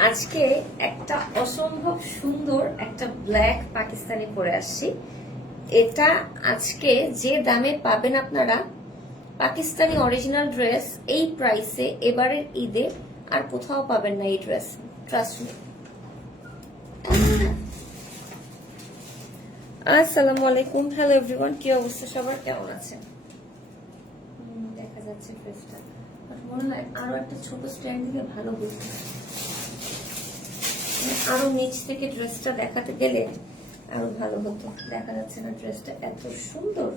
আজকে একটা অসম্ভব সুন্দর একটা ব্ল্যাক পাকিস্তানি পরে আসছি। এটা আজকে যে দামে পাবেন আপনারা পাকিস্তানি অরিজিনাল ড্রেস এই প্রাইসে এবারের ঈদে আর কোথাও পাবেন না এই ড্রেস, ট্রাস্ট মি। আসসালামু আলাইকুম, হ্যালো এভরিওয়ান, কি অবস্থা সবার, কেমন আছেন? দেখা যাচ্ছে ড্রেসটা, মনে হয় আরো একটা ছোট স্ট্যান্ড দিলে ভালো হতো, আরো নিচ থেকে ড্রেসটা দেখাতে গেলে আরো ভালো হতো। দেখা যাচ্ছে না ড্রেসটা এত সুন্দর।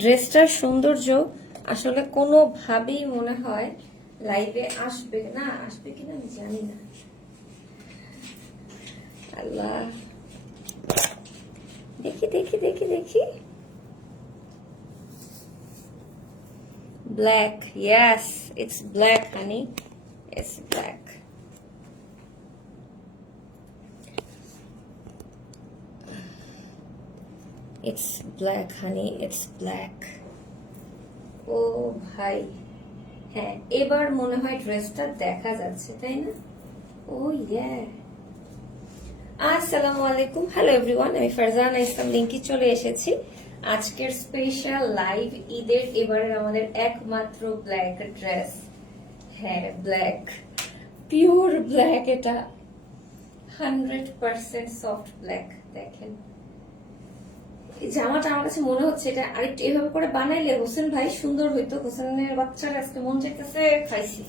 ড্রেসটার সৌন্দর্য আসলে কোনোভাবেই মনে হয় লাইভে আসবে না, আসবে কিনা আমি জানি না। আল্লাহ, দেখি দেখি দেখি দেখি। Black, yes it's black honey, it's black. It's black honey, it's black. ও ভাই, হ্যাঁ এবার মনে হয় ড্রেসটা দেখা যাচ্ছে, তাই না? ও ইয়ে, আসসালামু আলাইকুম, হ্যালো এভরিওয়ান, আমি ফারজানা ইসলাম লিঙ্কি চলে এসেছি আজকের স্পেশাল লাইভ ঈদের এবারের আমাদের একমাত্র ব্ল্যাক ড্রেস। হ্যাঁ ব্ল্যাক, পিওর ব্ল্যাক, এটা 100% সফট ব্ল্যাক। দেখেন জামাটা আমার কাছে মনে হচ্ছে এটা আরেকটু এভাবে করে বানাইলে হোসেন ভাই সুন্দর হইতো। হোসেনের বাচ্চারা আজকে মন চাইতেছে খাইছি।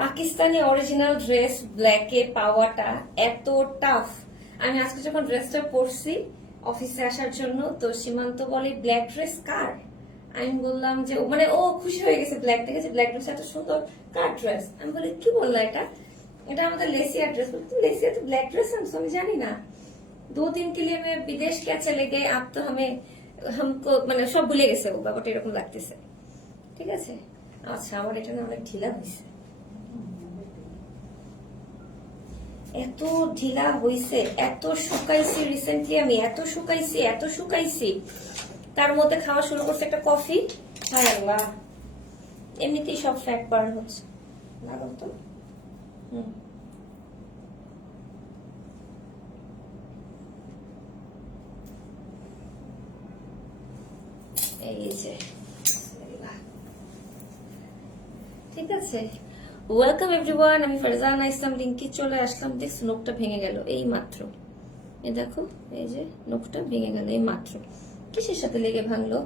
পাকিস্তানি অরিজিনাল ড্রেস ব্ল্যাকে পাওয়াটা এত টাফ। আমি আজকে যখন ড্রেসটা পরছি অফিসে আসার জন্য, তো সীমান্ত বলে ব্ল্যাক ড্রেস কার। আমি বললাম যে মানে ও খুশি হয়ে গেছে, ব্ল্যাক দেখেছে, ব্ল্যাক ড্রেস এত সুন্দর, কার ড্রেস। আমি বলি কি বললা এটা, এটা আমাদের लेसिया ड्रेस। लेसिया तो ब्लैक ड्रेस আমি জানি না। 2 दिन के लिए मैं विदेश क्या चले गए, आप तो हमको মানে সব ভুলে গেছে ও, ব্যাপারটা এরকম লাগতেছে। ঠিক আছে, আচ্ছা আমার এটা না অনেক ঢিলা হয়েছে, এত ঢিলা হইছে, এত শুকাইছি রিসেন্টলি, আমি এত শুকাইছি তার মধ্যে খাওয়া শুরু করছে একটা কফি। হায় আল্লাহ, এমনিতেই সব ফ্যাট বার্ন হচ্ছে। লাগাও তো। এই যে ঠিক আছে, ওয়েলকাম এভরিওয়ান, আমি ফারজানা ইসলাম লিঙ্কি চলে আসলাম। দেখ নখটা ভেঙে গেল এই মাত্র, এই দেখো, এই যে নখটা ভেঙে গেল এই মাত্র। কিসের সাথে লেগে ভাঙলো?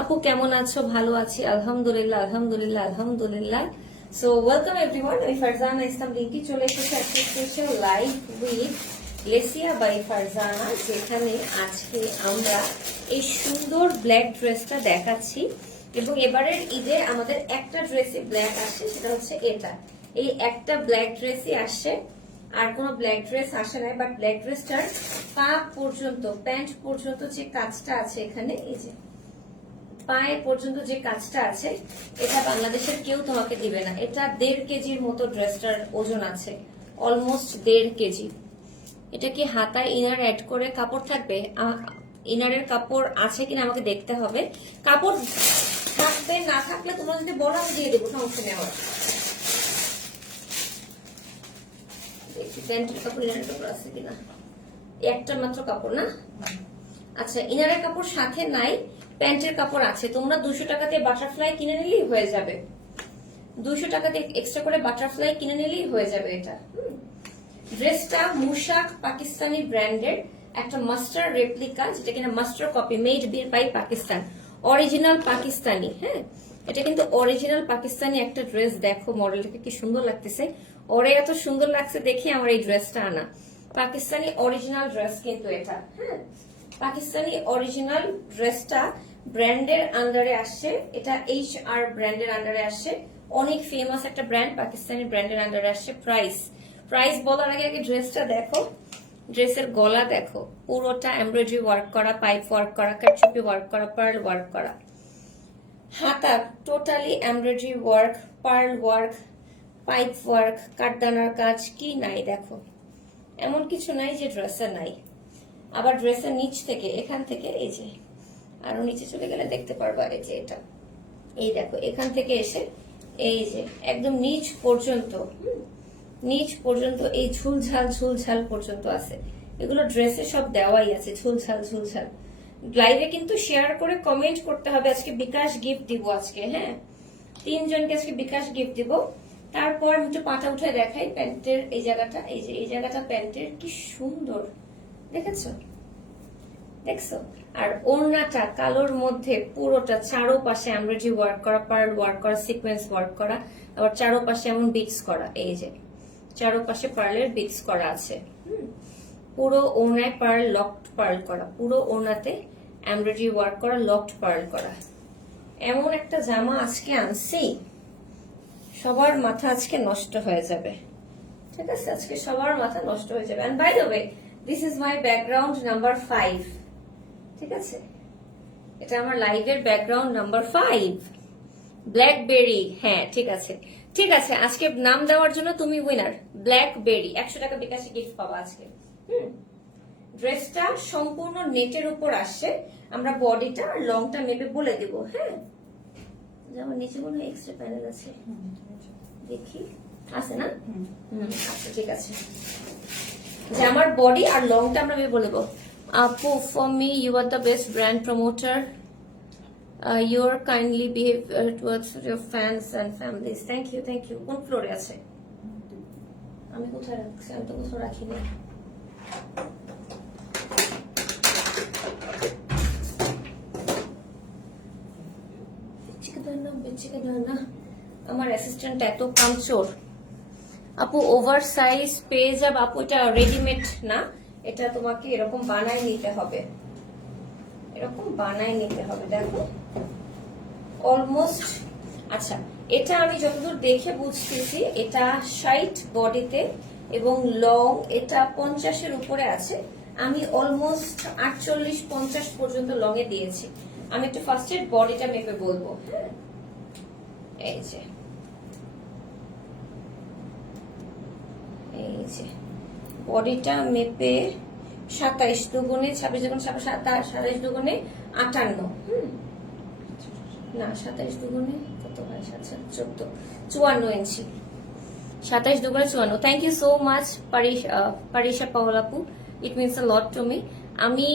আপু কেমন আছো? ভালো আছি আলহামদুলিল্লাহ, আলহামদুলিল্লাহ, আলহামদুলিল্লাহ। সো ওয়েলকাম এভরিওয়ান, আমি ফারজানা ইসলাম লিঙ্কি চলে এসেছি একটা special live with Lesia by Farzana, যেখানে আজকে আমরা এই সুন্দর ব্ল্যাক ড্রেসটা দেখাচ্ছি। এবং এবারের ঈদে আমাদের একটা ড্রেসে ব্ল্যাক আসছে, সেটা হচ্ছে এটা। এই একটা ব্ল্যাক ড্রেসই আসছে, আর কোনো ব্ল্যাক ড্রেস আসে নাই। বাট ব্ল্যাক ড্রেসটার পা পর্যন্ত, প্যান্ট পর্যন্ত যে কাজটা আছে এখানে, এই যে পায়ে পর্যন্ত যে কাজটা আছে, এটা বাংলাদেশের কেউ তোমাকে দিবে না। এটা 1.5 কেজির মতো ড্রেসটার ওজন আছে, অলমোস্ট 1.5 কেজি। এটা কি হাতায় ইনার অ্যাড করে কাপড় থাকবে? ইনারের কাপড় আছে কিনা আমাকে দেখতে হবে। কাপড় থাকবে, না থাকলে তোমরা যদি বলো আমি দিয়ে দেবো, সমস্যা নেই আমার। দেখি প্যান্টের কাপড়, ইনারের কাপড় আছে কিনা। একটা মাত্র কাপড় না, আচ্ছা ইনারের কাপড় সাথে নাই, প্যান্টের কাপড় আছে। তোমরা 200 টাকাতে বাটারফ্লাই কিনে নিলেই হয়ে যাবে, 200 টাকাতে এক্সট্রা করে বাটারফ্লাই কিনে নিলেই হয়ে যাবে। এটা ড্রেসটা মুশাক পাকিস্তানি ব্র্যান্ডের একটা মাস্টার রেপ্লিকা, যেটা কিনা master copy, made by Pakistan, original Pakistani. হ্যাঁ, এটা কিন্তু অরিজিনাল পাকিস্তানি একটা ড্রেস। দেখো মডেলটাকে কি সুন্দর লাগতেছে, ওরে এত সুন্দর লাগছে দেখি আমার এই ড্রেসটা আনা। পাকিস্তানি অরিজিনাল ড্রেস কিন্তু এটা। হ্যাঁ, পাকিস্তানি অরিজিনাল ড্রেসটা ব্র্যান্ডের আন্ডারে আসছে, এটা HR ব্র্যান্ডের আন্ডারে আসছে, অনেক ফেমাস একটা ব্র্যান্ড, পাকিস্তানি ব্র্যান্ডের আন্ডারে আসছে। প্রাইস বলার আগে আগে ড্রেসটা দেখো, ড্রেসের গলা দেখো, পুরোটা এমব্রয়ডারি ওয়ার্ক করা, পাইপ ওয়ার্ক করা, কাটচুপি ওয়ার্ক করা, পার্ল ওয়ার্ক করা। হাতা totally embroidery work, pearl work, pipe work, কাঠদানার কাজ, কি নাই দেখো, এমন কিছু নাই যে ড্রেসে নাই। আবার ড্রেসের নিচ থেকে, এখান থেকে এই যে আরো নিচে চলে গেলে দেখতে পারবা এই যে এটা, এই দেখো এখান থেকে এসে এই যে একদম নিচ পর্যন্ত, নিচ পর্যন্ত এই ঝুলঝাল পর্যন্ত আছে। এগুলো ড্রেসে সব দেওয়াই আছে, ঝুলঝাল। লাইভে কিন্তু শেয়ার করে কমেন্ট করতে হবে। আজকে বিকাশ গিফট দিব আজকে, হ্যাঁ 3 জনকে আজকে বিকাশ গিফট দিব। তারপর আমি একটু পাটা উঠে দেখাই প্যান্টের এই জায়গাটা, এই যে এই জায়গাটা প্যান্টের কি সুন্দর দেখেছো, দেখছো? আর ওড়নাটা কালোর মধ্যে পুরোটা চারোপাশে এমব্রয়ডারি ওয়ার্ক করা, পার্ল ওয়ার্ক করা, সিকোয়েন্স ওয়ার্ক করা, আবার চারোপাশে এমন বিটস করা, এই যে চারোপাশে পার্লের বিটস করা আছে। পুরো ওড়নায় পার্ল, লকড পার্ল করা, পুরো ওড়নাতে এমব্রয়ডারি ওয়ার্ক করা, লকড পার্ল করা। এমন একটা জামা আজকে আনছি, সবার মাথা আজকে নষ্ট হয়ে যাবে, ঠিক আছে? আজকে সবার মাথা নষ্ট হয়ে যাবে। And by the way, this is my background number 5, ঠিক আছে? এটা আমার লাইভের ব্যাকগ্রাউন্ড নাম্বার 5, ব্ল্যাকবেরি। হ্যাঁ ঠিক আছে, ঠিক আছে। আজকে নাম দেওয়ার জন্য তুমি উইনার, ব্ল্যাকবেরি। 100 টাকা বিকাশে গিফট পাবা আজকে। ড্রেসটা সম্পূর্ণ নেটের উপর আসছে। আমরা বডিটা আর লংটা মেপে বলে দেব, হ্যাঁ? আমার নিচে মনে হয় এক্সট্রা প্যানেল আছে, দেখি আছে না? আচ্ছা ঠিক আছে। যে আমার বডি আর লংটা আমরা মেপে বলে দেবো। আপু, for me you are the best brand promoter. Your kindly behavior towards your fans and families. Thank you, thank you. কোন ফ্লোরে আছে? আমি কোথায় রাখছি? আমি তো কোথাও রাখিনি। আমার অ্যাসিস্ট্যান্ট এত কামচোর। আপু ওভার সাইজ পেয়ে যাবে। আপু এটা রেডিমেড না, এটা তোমাকে এরকম বানায় নিতে হবে, এরকম বানায় নিতে হবে। দেখো অলমোস্ট, আচ্ছা এটা আমি যতদূর দেখে বুঝতেছি এটা 60 বডিতে এবং লং এটা 50-এর উপরে আছে। আমি অলমোস্ট 48-50 পর্যন্ত লং এ দিয়েছি। আমি একটু ফার্স্ট এর বডিটা মেপে বলবো, হ্যাঁ? এই যে বডিটা মেপে 27 দুগুণে 26 দুগুণে 27 দুগুণে 58, না 27 দুগুণে কত হয়? 14, 54 ইঞ্চি। 27 দুগুণে 54। Thank you so much Parisha Pawal আপু, it means a lot to me. আমি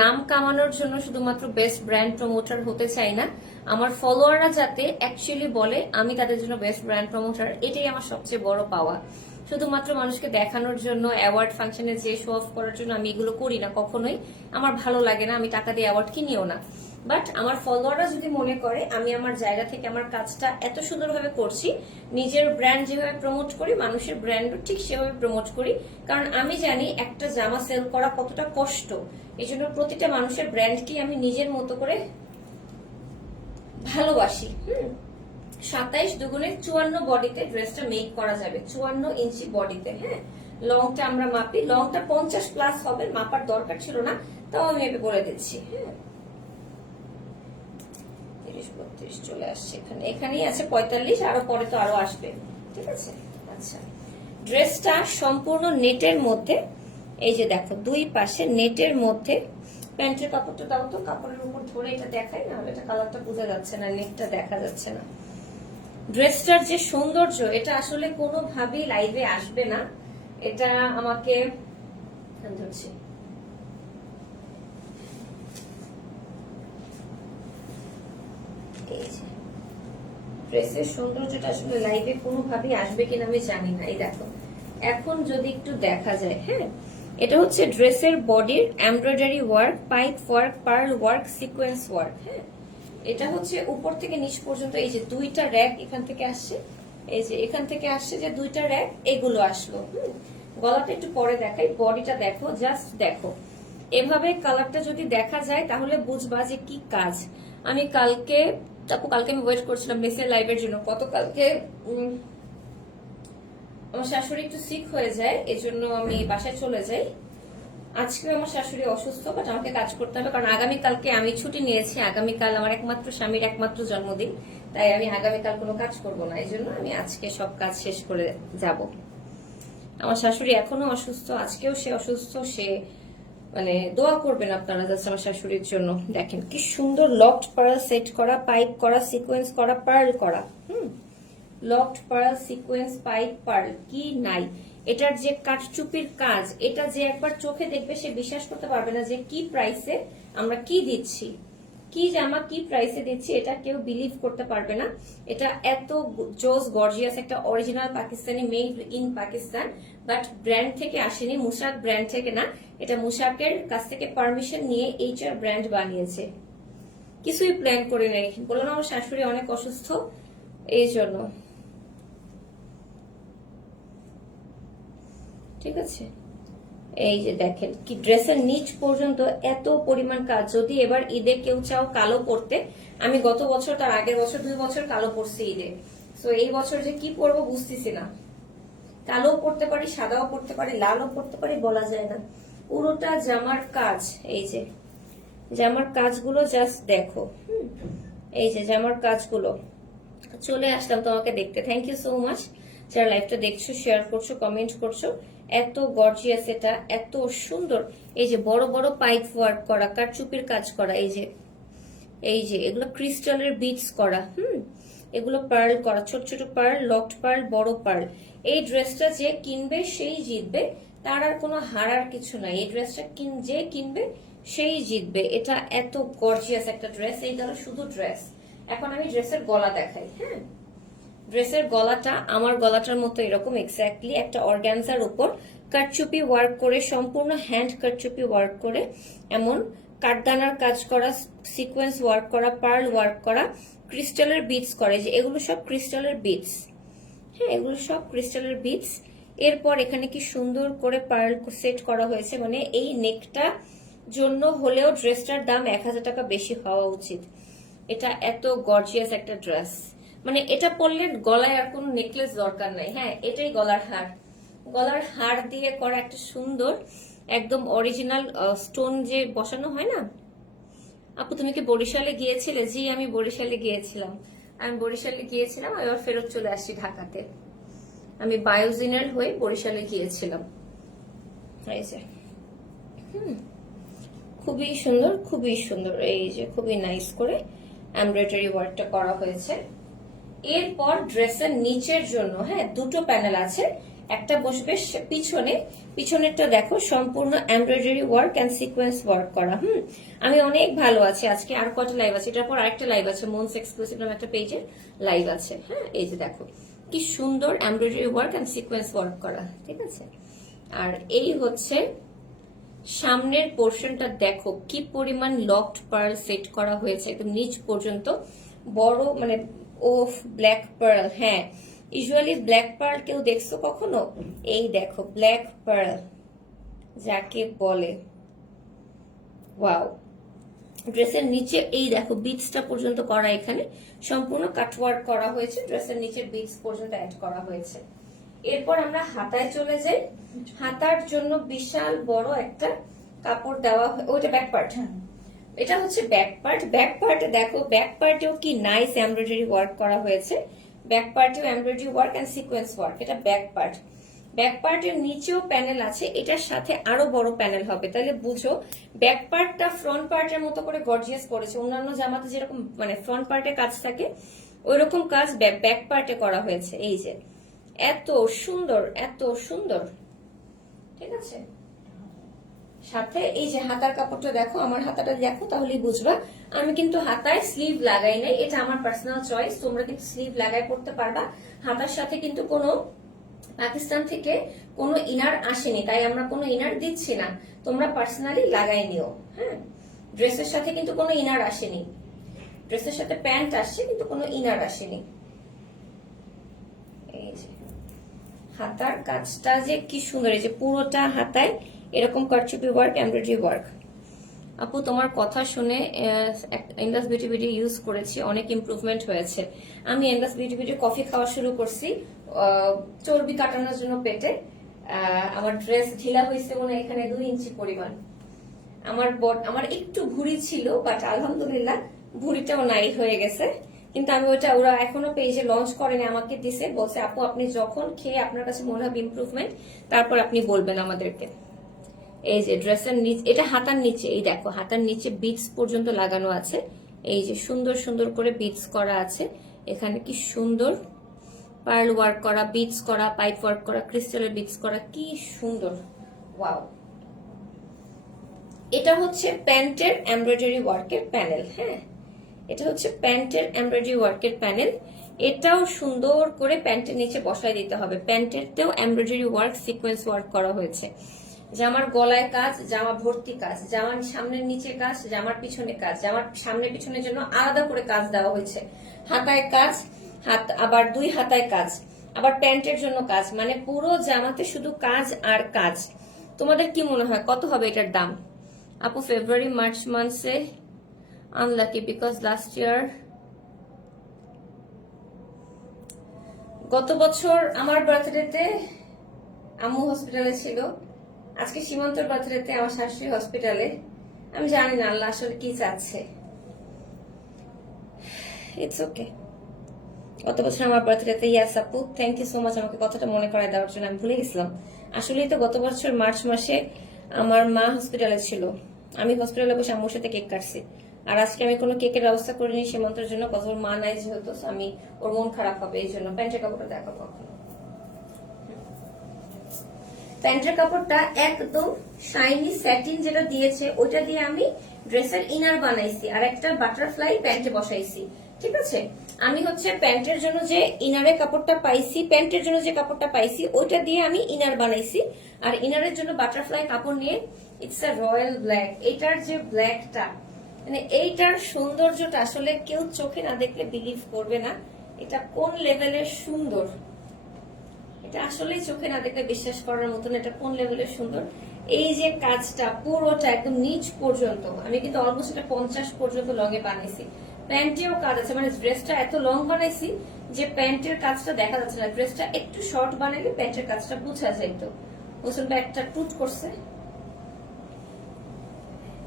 নাম কামানোর জন্য শুধুমাত্র বেস্ট ব্র্যান্ড প্রমোটার হতে চাই না, আমার ফলোয়াররা যাতে অ্যাকচুয়ালি বলে আমি তাদের জন্য বেস্ট ব্র্যান্ড প্রমোটার, এটাই আমার সবচেয়ে বড় পাওয়া। শুধুমাত্র মানুষকে দেখানোর জন্য, অ্যাওয়ার্ড ফাংশনে যে শো অফ করার জন্য আমি এগুলো করি না কখনোই। আমার ভালো লাগে না, আমি টাকা দিয়ে অ্যাওয়ার্ড কিনিও না। বাট আমার ফলোয়াররা যদি মনে করে আমি আমার জায়গা থেকে আমার কাজটা এত সুন্দরভাবে করছি, নিজের ব্র্যান্ড যেভাবে প্রমোট করি মানুষের ব্র্যান্ডও ঠিক সেভাবে প্রমোট করি, কারণ আমি জানি একটা জামা সেল করা কতটা কষ্ট। এই জন্য প্রতিটা মানুষের ব্র্যান্ডকে আমি নিজের মতো করে ভালোবাসি। 27 দুগুণে 54 বডিতে ড্রেসটা মেক করা যাবে, 54 ইঞ্চি বডিতে, হ্যাঁ? লংটা আমরা মাপি, লংটা 50 প্লাস হবে, মাপার দরকার ছিল না, তাও আমি মেপে বলে দিচ্ছি, হ্যাঁ? 30-32 চলে আসছে এখানে, এখানেই আছে 45, আরো পরে তো আরো আসবে, ঠিক আছে? আচ্ছা, ড্রেসটা সম্পূর্ণ নেটের মধ্যে, এই যে দেখো দুই পাশে নেটের মধ্যে। প্যান্টের কাপড়টা দাও তো, কাপড়ের উপর ধরে এটা দেখাই, না হলে এটা কালারটা বোঝা যাচ্ছে না, নেটটা দেখা যাচ্ছে না। ড্রেসটার যে সৌন্দর্য এটা আসলে কোনোভাবেই লাইভে আসবে না, এটা আমাকে ধরছি। ড্রেসের সৌন্দর্যটা আসলে লাইভে কোনোভাবেই আসবে কিনা আমি জানি না। এই দেখো এখন যদি একটু দেখা যায়, হ্যাঁ? এটা হচ্ছে ড্রেসের বডির embroidery work, pipe work, pearl work, sequence work, হ্যাঁ? এটা হচ্ছে উপর থেকে নিচ পর্যন্ত, এই যে দুইটা র‍্যাক এখান থেকে আসছে, এই যে এখান থেকে আসছে যে দুইটা র‍্যাক, এগুলো আসলো। গলাটা একটু পরে দেখাই, বডিটা দেখো, জাস্ট দেখো। এভাবে কালারটা যদি দেখা যায় তাহলে বুঝবা যে কি কাজ। আমি কালকে আমি ওয়েট করছিলাম মেসের লাইভের জন্য। গতকালকে আমার শাশুড়ি একটু সিক হয়ে যায়, এজন্য আমি বাসায় চলে যাই। আজকে আমার শাশুড়ি অসুস্থ, বাট আমাকে কাজ করতে হবে, কারণ আগামীকালকে আমি ছুটি নিয়েছি। আগামীকাল আমার একমাত্র স্বামীর একমাত্র জন্মদিন, তাই আমি আগামীকাল কোনো কাজ করব না। এই জন্য আমি আজকে সব কাজ শেষ করে যাব। আমার শাশুড়ি এখনো অসুস্থ, আজকেও সে অসুস্থ, সে মানে দোয়া করবেন আপনারা জাস্ট আমার শাশুড়ির জন্য। দেখেন কি সুন্দর লকড পার্ল সেট করা, পাইপ করা, সিকোয়েন্স করা, পার্ল করা। Locked pearl sequence pipe pearl কি নাই। এটার যে কাঠচুপির কাজ, এটা যে একবার চোখে দেখবে সে বিশ্বাস করতে পারবে না যে কি প্রাইসে আমরা কি দিচ্ছি, কি জামা কি প্রাইসে দিচ্ছি, এটা কেউ বিলিভ করতে পারবে না। এটা এত জোস গর্জিয়াস একটা original Pakistani, made in Pakistan, but brand থেকে আসেনি, মুশাক ব্র্যান্ড থেকে না। এটা মুশাকের কাছ থেকে পারমিশন নিয়ে HR ব্র্যান্ড বানিয়েছে, কিছুই প্ল্যান করে নেই। বললাম আমার শাশুড়ি অনেক অসুস্থ, এই জন্য। ঠিক আছে, এই যে দেখেন কি ড্রেসের নিচ পর্যন্ত এত পরিমাণ কাজ। যদি এবার ঈদে কেউ চাও কালো পরতে, আমি গত বছর তার আগের বছর 2 বছর কালো পরছি ঈদে, তো এই বছর যে কি পরবো বুঝতেছি না। কালো পরতে পারি, সাদাও পরতে পারি, লালও পরতে পারি, বলা যায় না। পুরোটা জামার কাজ, এই যে জামার কাজগুলো জাস্ট দেখো। এই যে জামার কাজগুলো। চলে আসলাম তোমাকে দেখতে, থ্যাংক ইউ সো মাচ যারা লাইভটা দেখছো, শেয়ার করছো, কমেন্ট করছো। এত গর্জিয়াস, এটা এত সুন্দর। এই যে বড় বড় পাইপ ওয়ার্ক করা, কারচুপির কাজ করা, এই যে এগুলো ক্রিস্টালের বিটস করা, এগুলো পার্ল করা, ছোট ছোট পার্ল, লকড পার্ল, বড় পার্ল। এই ড্রেসটা যে কিনবে সেই জিতবে, তার আর কোনো হারার কিছু নাই। এই ড্রেসটা যে কিনবে সেই জিতবে। এটা এত গর্জিয়াস একটা ড্রেস। এই গেল শুধু ড্রেস। এখন আমি ড্রেসের গলা দেখাই। হ্যাঁ, ড্রেসের গলাটা আমার গলাটার মতো এরকম এক্স্যাক্টলি একটা অর্গানজার উপর কাটচুপি ওয়ার্ক করে, সম্পূর্ণ হ্যান্ড কাটচুপি ওয়ার্ক করে, এমন কাঠদানার কাজ করা, সিকোয়েন্স ওয়ার্ক করা, পার্ল ওয়ার্ক করা, ক্রিস্টালের বিটস করে, যে এগুলো সব ক্রিস্টালের বিটস। হ্যাঁ, এগুলো সব ক্রিস্টালের বিটস। এরপর এখানে কি সুন্দর করে পার্ল সেট করা হয়েছে, মানে এই নেকটা জন্য হলেও ড্রেসটার দাম 1000 টাকা বেশি হওয়া উচিত। এটা এত গর্জিয়াস একটা ড্রেস, মানে এটা পরলে গলায় আর কোনো নেকলেস দরকার নাই। হ্যাঁ, এটাই গলার হার। গলার হার দিয়ে করা একটা সুন্দর একদম অরিজিনাল স্টোন যে বসানো হয় না। আপু তুমি কি বরিশালে গিয়েছিলে? জি, আমি বরিশালে গিয়েছিলাম। এবার ফেরত চলে আসছি ঢাকাতে। আমি বায়োজিনাল হয়ে বরিশালে গিয়েছিলাম। এই যে খুবই সুন্দর, খুবই সুন্দর। এই যে খুবই নাইস করে এমব্রয়ডারি ওয়ার্কটা করা হয়েছে। এরপর ড্রেসের নিচের জন্য, হ্যাঁ, দুটো প্যানেল আছে। একটা বসবে পিছনে, পিছনেরটা দেখো সম্পূর্ণ embroidery work and sequence work করা। আমি অনেক ভালো আছি আজকে। আর কটা লাইভ আছে, এটার পর আরেকটা লাইভ আছে, মনস এক্সক্লুসিভ নামে একটা পেজের লাইভ আছে। হ্যাঁ, এই যে দেখো কি সুন্দর embroidery work and sequence work করা। ঠিক আছে, আর এই হচ্ছে সামনের পোর্শনটা। দেখো কি পরিমাণ লকড পার্ল সেট করা হয়েছে একদম নিচ পর্যন্ত। বড় মানে ব্ল্যাক পার্ল। হ্যাঁ, ইউজুয়ালি ব্ল্যাক পার্ল কেউ দেখছো কখনো? এই দেখো ব্ল্যাক পার্ল যাকে বলে। ওয়াও, ড্রেসের নিচে এই দেখো বিটসটা পর্যন্ত করা, এখানে সম্পূর্ণ কাটওয়ার্ক করা হয়েছে, ড্রেসের নিচের বিটস পর্যন্ত অ্যাড করা হয়েছে। এরপর আমরা হাতায় চলে যাই। হাতার জন্য বিশাল বড় একটা কাপড় দেওয়া, ওইটা ব্যাক পার্ট। এটা হচ্ছে ব্যাক পার্ট। ব্যাক পার্টে দেখো, ব্যাক পার্টেও কি নাইস এমব্রয়ডারি ওয়ার্ক করা হয়েছে। ব্যাক পার্টেও embroidery work and sequence work. এটা ব্যাক পার্ট। ব্যাক পার্টের নিচেও প্যানেল আছে, এটার সাথে আরো বড় প্যানেল হবে। তাহলে বুঝো ব্যাক পার্টটা ফ্রন্ট পার্টের মতো করে গর্জিয়াস করেছে। অন্যান্য জামাতে যেরকম মানে ফ্রন্ট পার্টে কাজ থাকে, ওইরকম কাজ ব্যাক পার্টে করা হয়েছে। এই যে এত সুন্দর, এত সুন্দর। ঠিক আছে, সাথে এই যে হাতার কাপড়টা দেখো, আমার হাতাটা দেখো তাহলেই বুঝবা। আমি কিন্তু হাতায় স্লিভ লাগাই নাই, এটা আমার পার্সোনাল চয়েস। তোমরা কিন্তু স্লিভ লাগাই পড়তে পারবা। হাতার সাথে কিন্তু কোনো পাকিস্তান থেকে কোনো ইনার আসেনি, তাই আমরা কোনো ইনার দিচ্ছি না। তোমরা পার্সোনালি লাগাই নিও। হ্যাঁ, ড্রেসের সাথে কিন্তু কোনো ইনার আসেনি। ড্রেসের সাথে প্যান্ট আসছে কিন্তু কোনো ইনার আসেনি। এই যে হাতার কাজটা যে কি সুন্দর, এই যে পুরোটা হাতায় এরকম কারচুপি ওয়ার্ক, এমব্রয়ডারি ওয়ার্ক। আপু তোমার কথা শুনে এন্ডাস বিউটি বিউটি ইউজ করেছি, অনেক ইমপ্রুভমেন্ট হয়েছে। আমি এন্ডাস বিউটি বিউটি কফি খাওয়া শুরু করছি চর্বি কাটানোর জন্য পেটে। আমার ড্রেস ঢিলা হয়েছে মনে হয় এখানে 2 ইঞ্চি পরিমাণ। আমার একটু ভুঁড়ি ছিল, বাট আলহামদুলিল্লাহ ভুঁড়িটাও নাই হয়ে গেছে। কিন্তু আমি ওরা এখনো পেজে লঞ্চ করেনি, আমাকে দিছে, বলছে আপু আপনি যখন খেয়ে আপনার কাছে মনে হবে ইমপ্রুভমেন্ট, তারপর আপনি বলবেন আমাদেরকে। এই যে ড্রেসের নিচে, এটা হাতার নিচে, এই দেখো হাতার নিচে বিটস পর্যন্ত লাগানো আছে। এই যে সুন্দর সুন্দর করে বিটস করা আছে। এখানে কি সুন্দর পার্ল ওয়ার্ক করা, বিটস করা, পাইপ ওয়ার্ক করা, ক্রিস্টালের বিটস করা, কি সুন্দর, ওয়াও। এটা হচ্ছে প্যান্টের এমব্রয়ডারি ওয়ার্কের প্যানেল। হ্যাঁ, এটা হচ্ছে প্যান্টের এমব্রয়ডারি ওয়ার্কের প্যানেল। এটাও সুন্দর করে প্যান্টের নিচে বসায় দিতে হবে। প্যান্টেরতেও এমব্রয়ডারি ওয়ার্ক, সিকোয়েন্স ওয়ার্ক করা হয়েছে। জামার গলায় কাজ, জামা ভর্তি কাজ, জামার সামনের নিচে কাজ, জামার পিছনে কাজ, জামার সামনে পিছনের জন্য আলাদা করে কাজ দেওয়া হয়েছে। হাতায় কাজ, হাত আবার 2 হাতায় কাজ, আবার প্যান্টের জন্য কাজ, মানে পুরো জামাতে শুধু কাজ আর কাজ। তোমাদের কি মনে হয় কত হবে এটার দাম? আপু ফেব্রুয়ারি মার্চ মান্থসে আনলাকি বিকজ লাস্ট ইয়ার, গত বছর আমার বার্থডেতে আম্মু হসপিটালে ছিল, আজকে সীমান্তর বার্থডেতে আমার শাশুড়ি হসপিটালে। আমি জানি না আল্লাহ আসলে কি চাচ্ছে। It's okay. গত বছর আমার বার্থডেতে, ইয়াস আপু থ্যাংক ইউ সো মাচ আমাকে কথাটা মনে করায় দেওয়ার জন্য, আমি ভুলে গেছিলাম। আসলেই তো গত বছর মার্চ মাসে আমার মা হসপিটালে ছিল, আমি হসপিটালে বসে আম্মুর সাথে কেক কাটছি। আর আজকে আমি কোনো কেকের ব্যবস্থা করিনি সীমান্তের জন্য, কত মা নাই যেহেতু, আমি ওর মন খারাপ হবে এই জন্য। প্যান্টের কাপড়টা দেখো কখনো, প্যান্টের কাপড়টা একদম শাইনি স্যাটিন যেটা দিয়েছে ওইটা দিয়ে আমি ড্রেসের ইনার বানাইছি, আর একটা বাটারফ্লাই প্যান্টে বসাইছি। ঠিক আছে, আমি হচ্ছে প্যান্টের জন্য যে ইনারের কাপড়টা পাইছি, প্যান্টের জন্য যে কাপড়টা পাইছি ওইটা দিয়ে আমি ইনার বানাইছি, আর ইনারের জন্য বাটারফ্লাই কাপড় নিয়ে, ইটস আ রয়্যাল ব্ল্যাক। এইটার যে ব্ল্যাকটা, মানে এইটার সৌন্দর্যটা আসলে কেউ চোখে না দেখলে বিলিভ করবে না এটা কোন লেভেলের সুন্দর। এটা আসলে চোখে না দেখলে বিশ্বাস করার মতন এটা কোন লেভেলের সুন্দর। এই যে কাজটা পুরোটা একদম নিচ পর্যন্ত, আমি কিন্তু অলমোস্ট এটা 50 পর্যন্ত লং এ বানাইছি। প্যান্টেও কাজ আছে, মানে ড্রেসটা এত লং বানাইছি যে প্যান্টের কাজটা দেখা যাচ্ছে না। ড্রেসটা একটু শর্ট বানাইলে প্যান্টের কাজটা বোঝা যাইতো। বুঝলেন, একটা টুট করছে।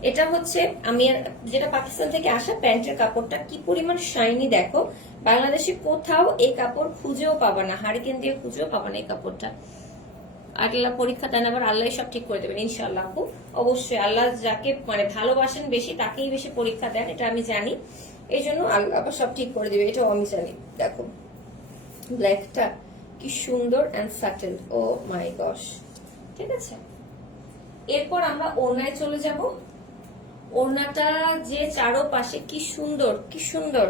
এটা হচ্ছে আমি যেটা পাকিস্তান থেকে আসা প্যান্টের কাপড়টা, কি পরিমাণ শাইনি দেখো। বাংলাদেশে কোথাও এই কাপড় খুঁজেও পাবা না, হারিকেন দিয়ে খুঁজেও পাবা না এই কাপড়টা। আল্লাহ পরীক্ষা দেন, আবার আল্লাহ সব ঠিক করে দেবেন ইনশাআল্লাহ। আপু অবশ্যই আল্লাহ যাকে মানে ভালোবাসেন বেশি তাকেই বেশি পরীক্ষা দেন, এটা আমি জানি। এই জন্য আল্লাহ আবার সব ঠিক করে দেবে, এটাও আমি জানি। দেখো ব্ল্যাকটা কি সুন্দর অ্যান্ড সাটেল, ও মাই গশ। ঠিক আছে, এরপর আমরা ওড়নায় চলে যাব। ওড়নাটা যে চারোপাশে কি সুন্দর, কি সুন্দর,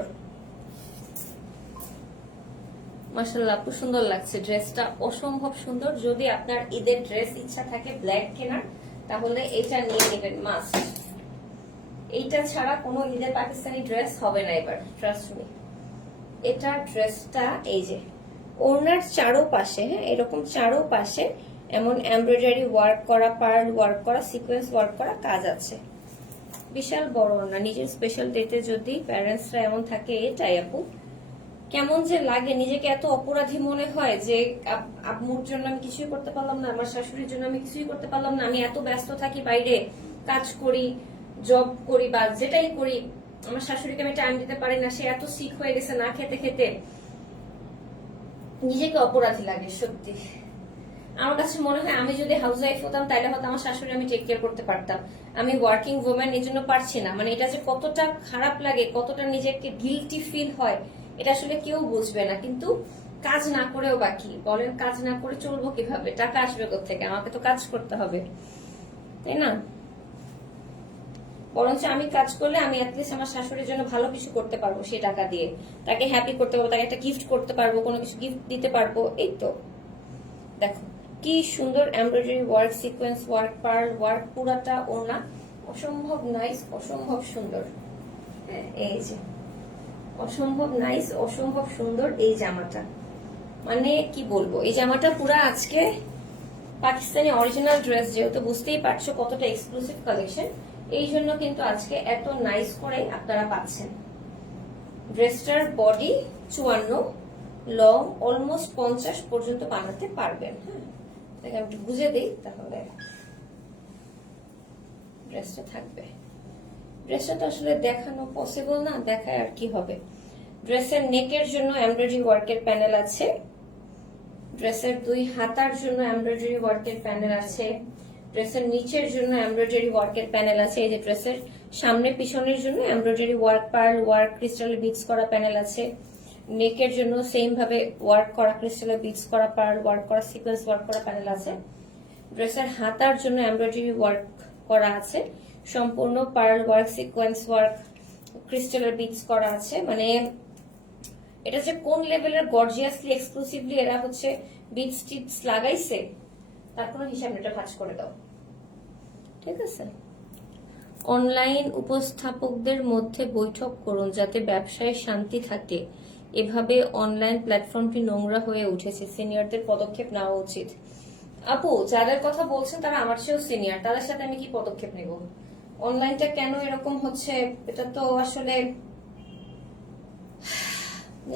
মাশাআল্লাহ আপু সুন্দর লাগছে। ড্রেসটা অসম্ভব সুন্দর। যদি আপনার ঈদের ড্রেস ইচ্ছা থাকে ব্ল্যাক কেনার, তাহলে এটা নিয়ে নেবেন মাস্ট। এইটা ছাড়া কোনো ঈদের পাকিস্তানি ড্রেস হবে না এবার, ট্রাস্ট মি। এটা ড্রেসটা এই যে ওড়নার চারোপাশে, হ্যাঁ এরকম চারোপাশে এমন এমব্রয়ডারি ওয়ার্ক করা, পার্ল ওয়ার্ক করা, সিকোয়েন্স ওয়ার্ক করা কাজ আছে। বিশাল বড় ওড়না। নিজের স্পেশাল ডেতে যদি প্যারেন্টসরা এমন থাকে, এটাই আপু কেমন যে লাগে, নিজেকে এত অপরাধী মনে হয় যে আম্মুর জন্য আমি কিছুই করতে পারলাম না, আমার শাশুড়ির জন্য আমি কিছুই করতে পারলাম না, আমি এত ব্যস্ত থাকি, বাইরে কাজ করি, জব করি বা যেটাই করি, আমার শাশুড়িকে আমি টাইম দিতে পারি না, সে এত সিক হয়ে গেছে না খেতে খেতে, নিজেকে অপরাধী লাগে সত্যি। আমার কাছে মনে হয় আমি যদি হাউস ওয়াইফ হতাম তাহলে হয়তো আমার শাশুড়ি আমি টেক কেয়ার করতে পারতাম। আমি ওয়ার্কিং ওমেন, এই জন্য পারছি না। মানে এটা যে কতটা খারাপ লাগে, কতটা নিজেকে গিলটি ফিল হয়, এটা আসলে কেউ বুঝবে না। কিন্তু কাজ না করেও বাকি বলেন, কাজ না করে চলবো কিভাবে? টাকা আসবে কোত্থেকে? আমাকে তো কাজ করতে হবে, তাই না? বরঞ্চ আমি কাজ করলে আমি অ্যাটলিস্ট আমার শাশুড়ির জন্য ভালো কিছু করতে পারবো, সেই টাকা দিয়ে তাকে হ্যাপি করতে পারবো, তাকে একটা গিফট করতে পারবো, কোনো কিছু গিফট দিতে পারবো। এই তো দেখো কি সুন্দর embroidery work, sequence work, pearl work, পুরাটা ওড়না অসম্ভব নাইস, অসম্ভব সুন্দর। এই যে অসম্ভব নাইস, অসম্ভব সুন্দর এই জামাটা। মানে কি বলবো, এই জামাটা পুরা আজকে পাকিস্তানি অরিজিনাল ড্রেস, যেহেতু বুঝতেই পারছো কতটা এক্সক্লুসিভ কালেকশন, এই জন্য কিন্তু আজকে এত নাইস করে আপনারা পাচ্ছেন। ড্রেসটার বডি 54, লং অলমোস্ট 50 পর্যন্ত বানাতে পারবেন। হ্যাঁ, আমি একটু বুঝে দিই তাহলে ড্রেসটা থাকবে। ড্রেসটা তো আসলে দেখানো পসিবল না, দেখায় আর কি হবে। ড্রেসের নেকের জন্য এমব্রয়ডারি ওয়ার্কের প্যানেল আছে, ড্রেসের 2 হাতার জন্য এমব্রয়ডারি ওয়ার্কের প্যানেল আছে, ড্রেসের নিচের জন্য এমব্রয়ডারি ওয়ার্কের প্যানেল আছে। এই যে ড্রেসের সামনে পিছনের জন্য embroidery work, pearl work, crystal beads করা প্যানেল আছে। নেকের জন্য সেম ভাবে ওয়ার্ক করা, ক্রিস্টাল বিটস করা, পার্ল ওয়ার্ক করা, সিকোয়েন্স ওয়ার্ক করা প্যানেল আছে। ড্রেসের হাতার জন্য এমব্রয়ডারি ওয়ার্ক করা আছে, সম্পূর্ণ পার্ল ওয়ার্ক, সিকোয়েন্স ওয়ার্ক, ক্রিস্টালের বিটস করা আছে। মানে এটা যে কোন লেভেলের গর্জিয়াসলি এক্সক্লুসিভলি এরা হচ্ছে বিটস টিপস লাগাইছে তার কোনো হিসাব এটা ভাঁজ করে দাও, ঠিক আছে। অনলাইন উপস্থাপকদের মধ্যে বৈঠক করুন যাতে ব্যবসায় শান্তি থাকে। এভাবে অনলাইন প্ল্যাটফর্মটি নোংরা হয়ে উঠেছে, সিনিয়রদের পদক্ষেপ নেওয়া উচিত। আপু যাদের কথা বলছেন তারা আমার চেয়েও সিনিয়র, তাদের সাথে আমি কি পদক্ষেপ নেব? অনলাইনটা কেন এরকম হচ্ছে এটা তো আসলে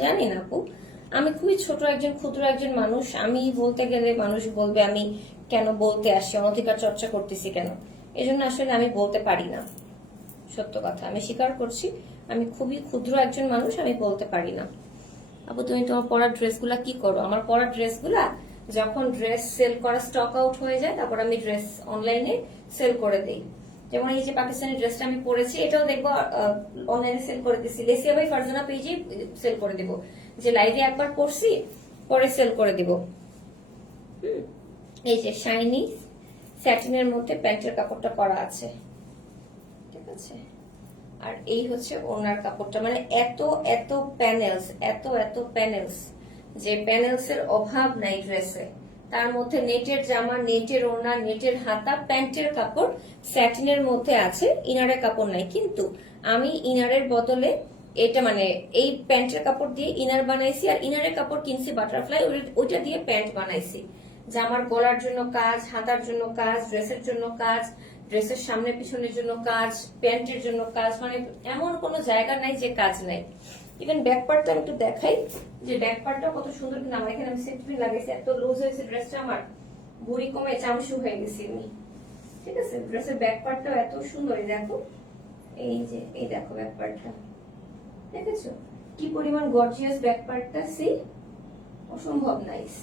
জানি না আপু। আমি খুবই ছোট একজন ক্ষুদ্র একজন মানুষ, আমি বলতে গেলে মানুষ বলবে আমি কেন বলতে আসি, অনধিকার চর্চা করতেছি কেন, এজন্য আসলে আমি বলতে পারি না। সত্য কথা আমি স্বীকার করছি, আমি খুবই ক্ষুদ্র একজন মানুষ, আমি বলতে পারি না। আপু তুমি তোমার পরার ড্রেসগুলা কি করো? আমার পরার ড্রেসগুলা যখন ড্রেস সেল করা স্টক আউট হয়ে যায় তারপর আমি ড্রেস অনলাইনে সেল করে দিই। যেমন এই যে পাকিস্তানি ড্রেসটা আমি পরেছি, এটাও দেখবো অনলাইনে সেল করে দিচ্ছি, লেসিয়া ভাই ফারজানা পেজে সেল করে দিব, যে লাইভে একবার পরছি পরে সেল করে দিব। এই যে শাইনি স্যাটিনের মধ্যে প্যান্টের কাপড়টা করা আছে, ঠিক আছে। আর এই হচ্ছে ওনার কাপড়টা, মানে এত এত প্যানেলস, এত এত প্যানেলস, যে প্যানেলস এর অভাব নাই ড্রেসে। তার মধ্যে নেটের জামা, নেটের ওড়না, নেটের হাতা, প্যান্টের কাপড় স্যাটিনের মধ্যে আছে, ইনারের কাপড় নাই। কিন্তু আমি ইনারের বদলে এটা মানে এই প্যান্টের কাপড় দিয়ে ইনার বানাইছি, আর ইনারের কাপড় কিনছি বাটারফ্লাই, ওইটা দিয়ে প্যান্ট বানাইছি। জামার গলার জন্য কাজ, হাতার জন্য কাজ, ড্রেসের জন্য কাজ, ড্রেসের সামনে পিছনের জন্য কাজ, প্যান্টের জন্য কাজ, মানে এমন কোনো জায়গা নাই যে কাজ নাই। ইভেন ব্যাক পার্টটা আমি একটু দেখাই, যে ব্যাক পার্টটা কত সুন্দর, কিন্তু আমার এখানে আমি সেফটি লাগাইছি, এত লুজ হয়েছে ড্রেসটা, আমার বুড়ি কমে চামচু হয়ে গেছি আমি, ঠিক আছে। ড্রেসের ব্যাক পার্টটাও এত সুন্দর, দেখো এই যে এই দেখো ব্যাক পার্টটা, দেখেছো কি পরিমাণ গর্জিয়াস ব্যাক পার্টটা, সি অসম্ভব নাইস।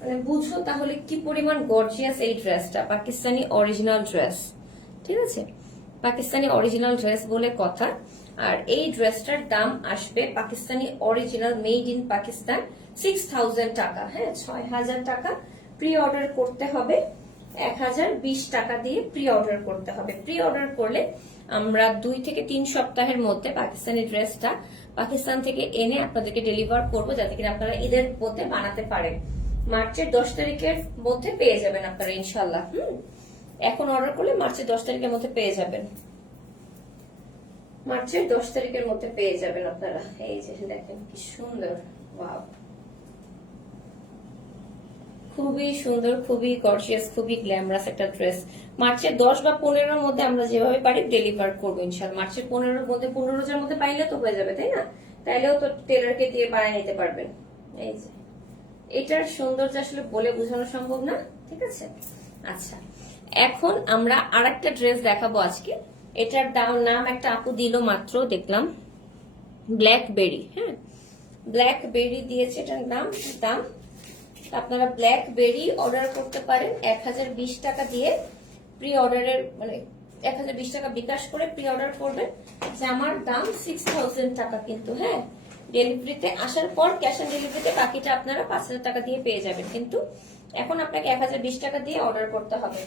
মানে বুঝো তাহলে কি পরিমাণ গর্জিয়াস এই ড্রেসটা, পাকিস্তানি অরিজিনাল ড্রেস, ঠিক আছে। পাকিস্তানি অরিজিনাল ড্রেস বলে কথা। আর এই ড্রেসটার দাম আসবে Pakistani original made in Pakistan 6000 টাকা, হ্যাঁ 6000 টাকা। প্রি অর্ডার করতে হবে 1020 টাকা দিয়ে, প্রি অর্ডার করতে হবে। প্রি অর্ডার করলে আমরা 2 থেকে 3 সপ্তাহের মধ্যে পাকিস্তানি ড্রেসটা পাকিস্তান থেকে এনে আপনাদেরকে ডেলিভার করবো, যাতে কিনা আপনারা ঈদের মধ্যে বানাতে পারেন। মার্চের 10 তারিখের মধ্যে পেয়ে যাবেন আপনারা ইনশাল্লাহ। এখন অর্ডার করলে মার্চের 10 তারিখের মধ্যে পেয়ে যাবেন, মার্চের 10 তারিখের মধ্যে পেয়ে যাবেন আপনারা। এই যে দেখেন কি সুন্দর, ওয়াও, খুবই সুন্দর, খুবই গর্জিয়াস, খুবই গ্ল্যামারাস একটা ড্রেস। মার্চের 10 বা 15-র মধ্যে আমরা যেভাবে পারি ডেলিভার করবো ইনশাল্লাহ। মার্চের 15-র মধ্যে, 15 রোজার মধ্যে পাইলে তো হয়ে যাবে, তাই না? তাইলেও তো টেলারকে দিয়ে বানিয়ে নিতে পারবেন। এই যে এটার সৌন্দর্য আসলে বলে বোঝানো সম্ভব না, ঠিক আছে। আচ্ছা এখন আমরা আরেকটা ড্রেস দেখাবো আজকে। এটার নাম একটা আপু দিল মাত্র, দেখলাম ব্ল্যাকবেরি, হ্যাঁ ব্ল্যাকবেরি দিয়েছে এটার দাম। আপনারা ব্ল্যাকবেরি অর্ডার করতে পারেন 1020 টাকা দিয়ে, প্রি অর্ডারের মানে 1020 টাকা বিকাশ করে প্রি অর্ডার করবেন। জামার দাম 6000 টাকা, কিন্তু হ্যাঁ ডেলিভারিতে আসার পর ক্যাশ অন ডেলিভারিতে বাকিটা আপনারা 5000 টাকা দিয়ে পেয়ে যাবেন, কিন্তু এখন আপনাকে 1020 টাকা দিয়ে অর্ডার করতে হবে,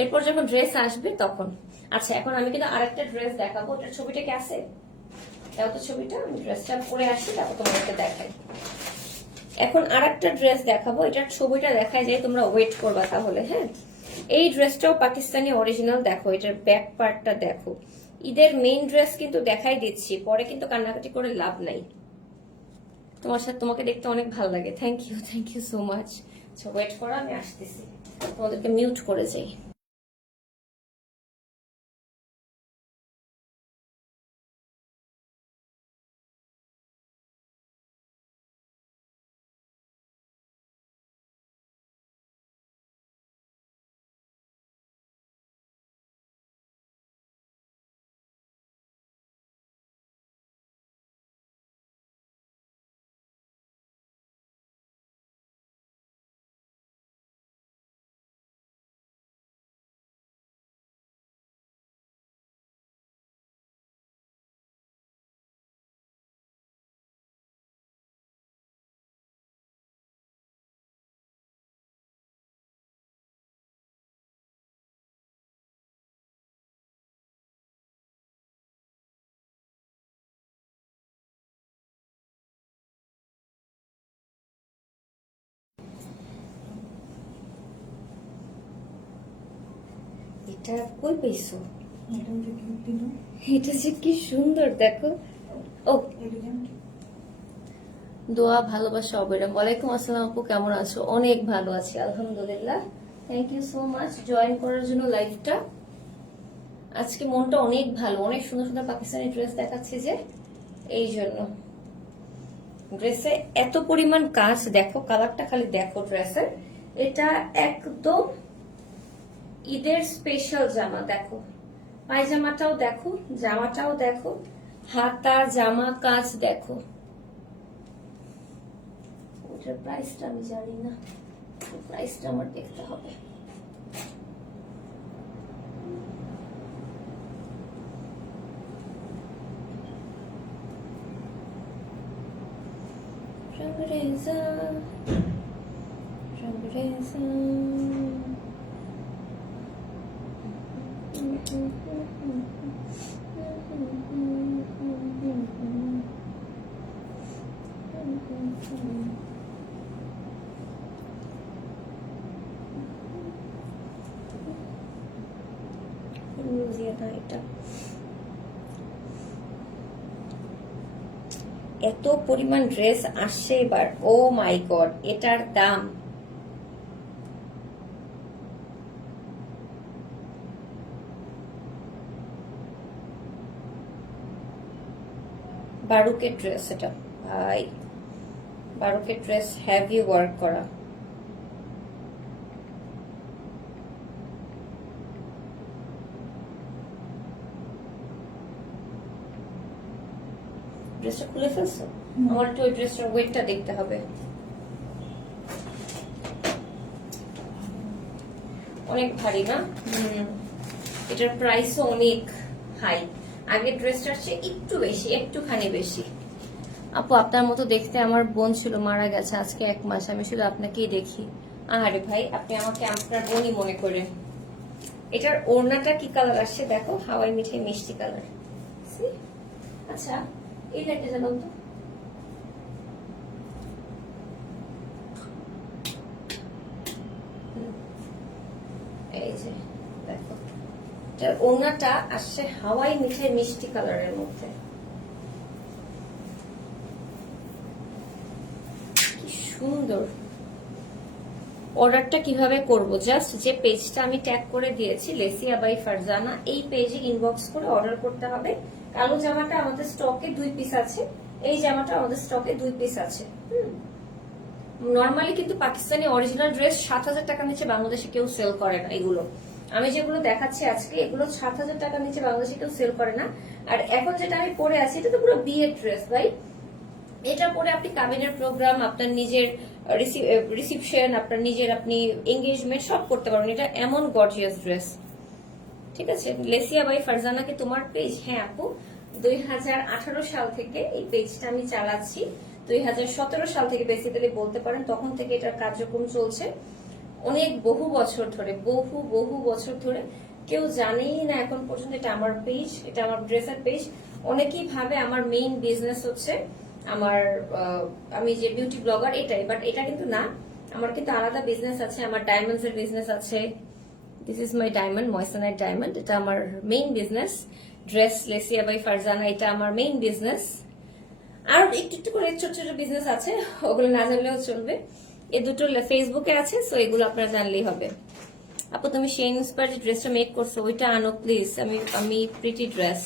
এরপর যখন ড্রেস আসবে তখন। আচ্ছা এখন আমি কিন্তু আরেকটা ড্রেস দেখাবো, ওটার ছবিটা কি আছে? দাও তো ছবিটা, আমি ড্রেসটা পরে আসি তারপর তোমাদেরকে দেখাই। এখন আরেকটা ড্রেস দেখাবো, এটার ছবিটা দেখায় যায়, তোমরা ওয়েট করবা তাহলে। হ্যাঁ এই ড্রেসটাও পাকিস্তানি অরিজিনাল, দেখো এটার ব্যাক পার্টটা দেখো। ঈদের মেইন ড্রেস কিন্তু দেখাই দিচ্ছি, পরে কিন্তু কান্নাকাটি করে লাভ নাই। তোমার সাথে তোমাকে দেখতে অনেক ভালো লাগে, thank you so much. Wait করো আমি আসতেছি, তোমাদেরকে মিউট করে যাই। এটা কই পেয়েছো? এটা যে কি সুন্দর দেখো। ও দোয়া ভালোবাসা অবিরাম। ওয়ালাইকুম আসসালাম আপু, কেমন আছো? অনেক ভালো আছি আলহামদুলিল্লাহ। Thank you so much join করার জন্য লাইভটা। আজকে মনটা অনেক ভালো, অনেক সুন্দর সুন্দর পাকিস্তানি ড্রেস দেখাচ্ছে যে, এই জন্য। ড্রেসে এত পরিমাণ কাজ, দেখো কালারটা খালি দেখো ড্রেসের। এটা একদম ঈদের স্পেশাল জামা। দেখো পায়জামাটাও দেখো, জামাটাও দেখো, হাতা জামা কাজ দেখো। ওটার প্রাইসটা আমি জানি না, প্রাইসটা আমার দেখতে হবে। Rangreeza, Rangreeza. এটা এত পরিমাণ ড্রেস আসছে এবার, ও মাই গড। এটার দাম বারুকের ড্রেস। এটা ভাই বারুকের ড্রেস, হেভি ওয়ার্ক করা। ড্রেসটা খুলে ফেলছো? আমার একটু ওই ড্রেসটার ওয়েটটা দেখতে হবে। অনেক ভারী না? এটার প্রাইসও অনেক হাই। আগের ড্রেসটার চেয়ে একটু বেশি, একটুখানি বেশি। আপু আপনার মতো দেখতে আমার বোন ছিল, মারা গেছে আজকে 1 মাস। আমি শুধু আপনাকেই দেখি। আরে ভাই, আপনি আমাকে আপনার বোনই মনে করে। এটার ওড়নাটা কি কালার আসছে দেখো, হাওয়াই মিঠাই মিষ্টি কালার। আচ্ছা এই লাইটটা জ্বালাও তো। এই যে দেখো, এটার ওড়নাটা আসছে হাওয়াই মিঠাই মিষ্টি কালারের মধ্যে। কি সুন্দর। অর্ডারটা কিভাবে করব? জাস্ট যে পেজটা আমি ট্যাগ করে দিয়েছি লেসিয়া বাই ফারজানা, এই পেজে ইনবক্স করে অর্ডার করতে হবে। কালো জামাটা আমাদের স্টকে 2 পিস আছে, এই জামাটা আমাদের স্টকে 2 পিস আছে। নরমালি কিন্তু পাকিস্তানি অরিজিনাল ড্রেস 7,000 টাকার নিচে বাংলাদেশে কেউ সেল করে না। এগুলো আমি যেগুলো দেখাচ্ছি আজকে, এগুলো 7,000 টাকার নিচে বাংলাদেশে কেউ সেল করে না। আর এখন যেটা আমি পরে আছি, এটা তো পুরো বিয়ের ড্রেস ভাই। এটা পরে আপনি কাবিনের প্রোগ্রাম, আপনার নিজের রিসিপশন, আপনার নিজের আপনি এঙ্গেজমেন্ট সব করতে পারবেন। এটা এমন গর্জিয়াস ড্রেস। ঠিক আছে, লেসিয়া বাই ফারজানাকে তোমার পেজ। হ্যাঁ আপু, 2018 সাল থেকে এই পেজটা আমি চালাচ্ছি। 2017 সাল থেকে বেসিক্যালি বলতে পারেন, তখন থেকে এটার কার্যক্রম চলছে। অনেক বহু বছর ধরে, বহু বছর ধরে কেউ জানেই না এখন পর্যন্ত এটা আমার পেজ, এটা আমার ড্রেসের পেজ। অনেকেই ভাবে আমার মেইন বিজনেস হচ্ছে আমার আমি যে বিউটি ব্লগার এটাই, বাট এটা কিন্তু না। আমার কিন্তু আলাদা বিজনেস আছে, আমার ডায়মন্ডস এর বিজনেস আছে। This is my diamond, moissanite diamond, এটা আমার main business. Dress Lesia by Farzana, এটা আমার মেইন বিজনেস। আর একটু একটু করে ছোট ছোট বিজনেস আছে, ওগুলো না জানলেও চলবে। এই দুটো ফেসবুকে আছে, সো এগুলো আপনারা জানলেই হবে। আপু তুমি সেই ইন্সপায়ার যে ড্রেসটা মেক করছো ওইটা আনো প্লিজ। আমি প্রিটি ড্রেস,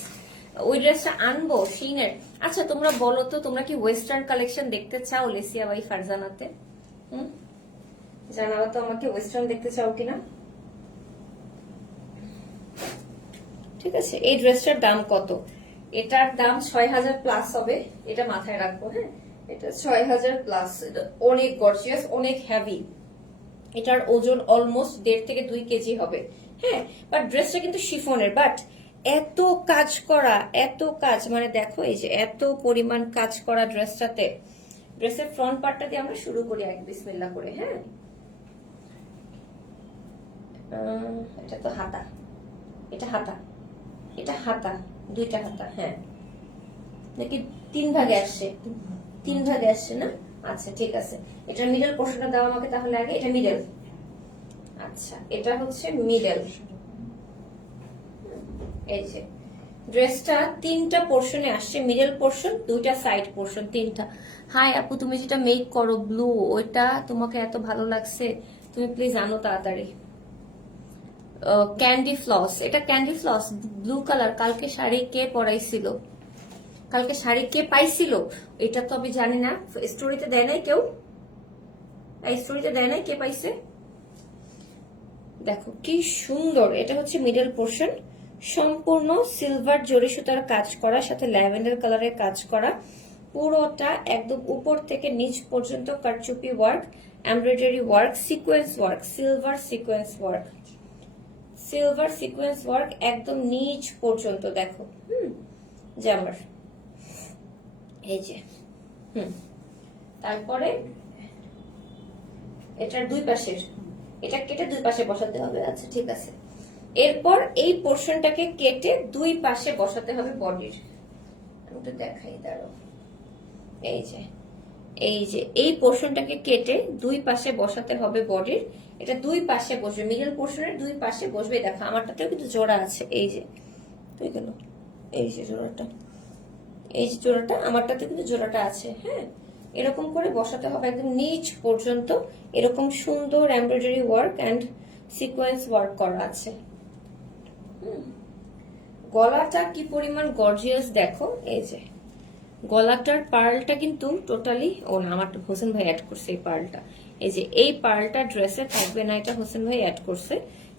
ওই ড্রেসটা আনবো শিনের। আচ্ছা তোমরা বলো তো, তোমরা কি ওয়েস্টার্ন কালেকশন দেখতে চাও লেসিয়া বাই ফারজানাতে? জানাবো তো আমাকে, ওয়েস্টার্ন দেখতে চাও কিনা। ঠিক আছে, এই ড্রেসটার দাম কত? এটার দাম 6,000 প্লাস হবে, এটা মাথায় রাখবো। হ্যাঁ, এটা 6,000 প্লাস। অনেক গর্জিয়াস, অনেক হেভি। এটার ওজন অলমোস্ট 1.5 থেকে 2 কেজি হবে। হ্যাঁ, বাট ড্রেসটা কিন্তু শিফনের, বাট এত কাজ করা, এত কাজ, মানে দেখো এই যে এত পরিমাণ কাজ করা ড্রেসটাতে। ড্রেসের ফ্রন্ট পার্টটা দিয়ে আমরা শুরু করি এক বিসমিল্লাহ করে। হ্যাঁ, এটা তো হাতা, এটা হাতা, এটা হাতা, 2টা হাতা। হ্যাঁ, নাকি 3 ভাগে আসছে? 3 ভাগে আসছে না? আচ্ছা ঠিক আছে, এটা মিডল পোর্শনটা দাও আমাকে তাহলে আগে। এটা মিডল, আচ্ছা এটা হচ্ছে মিডল। এই যে ড্রেসটা 3টা পোর্শনে আসছে, মিডল পোর্শন, 2টা সাইড পোর্শন, 3টা। হাই আপু, তুমি যেটা মেক করো ব্লু, ওইটা তোমাকে এত ভালো লাগছে, তুমি প্লিজ আনো তাড়াতাড়ি। ক্যান্ডি ফ্লস, এটা ক্যান্ডি ফ্লস ব্লু কালার। কালকে শাড়ি কে পরাইছিল, কালকে শাড়ি কে পাইছিল এটা তো আমি জানি না। স্টোরিতে দেয় নাই কেউ, স্টোরিতে দেয় নাই কে পাইছে। দেখো কি সুন্দর, এটা হচ্ছে মিডল পোর্শন, সম্পূর্ণ সিলভার জরি সুতার কাজ করা, সাথে ল্যাভেন্ডার কালারের কাজ করা, পুরোটা একদম উপর থেকে নিচ পর্যন্ত কারচুপি work, embroidery work, sequence work, silver sequence work, silver sequence work একদম নিচ পর্যন্ত। দেখো জামার এই যে তারপরে এটার দুই পাশের, এটা কেটে দুই পাশে বসাতে হবে। আচ্ছা ঠিক আছে। এরপর এই পোর্শনটাকে কেটে দুই পাশে বসাতে হবে বডির। আমি তো দেখাই, দাঁড়াও। এই যে এই পোর্শনটাকে কেটে দুই পাশে বসাতে হবে বডির। এটা দুই পাশে বসবে, মিডল পোর্শনের দুই পাশে বসবে। দেখো আমারটাতেও কিন্তু জোড়া আছে, এই যে তুই গেল, এই যে জোড়াটা, এই যে জোড়াটা আমারটাতে কিন্তু জোড়াটা আছে। হ্যাঁ, এরকম করে বসাতে হবে একদম নিচ পর্যন্ত। এরকম সুন্দর embroidery work and sequence work করা আছে। গলাটা কি পরিমাণ গর্জিয়াস দেখো, এই যে গলাটার পার্লটা কিন্তু টোটালি, ও না আমার হোসেন ভাই অ্যাড করছে এই পার্লটা। এই যে এই পার্লটা ড্রেসে থাকবে না, এটা হোসেন ভাই অ্যাড করছে,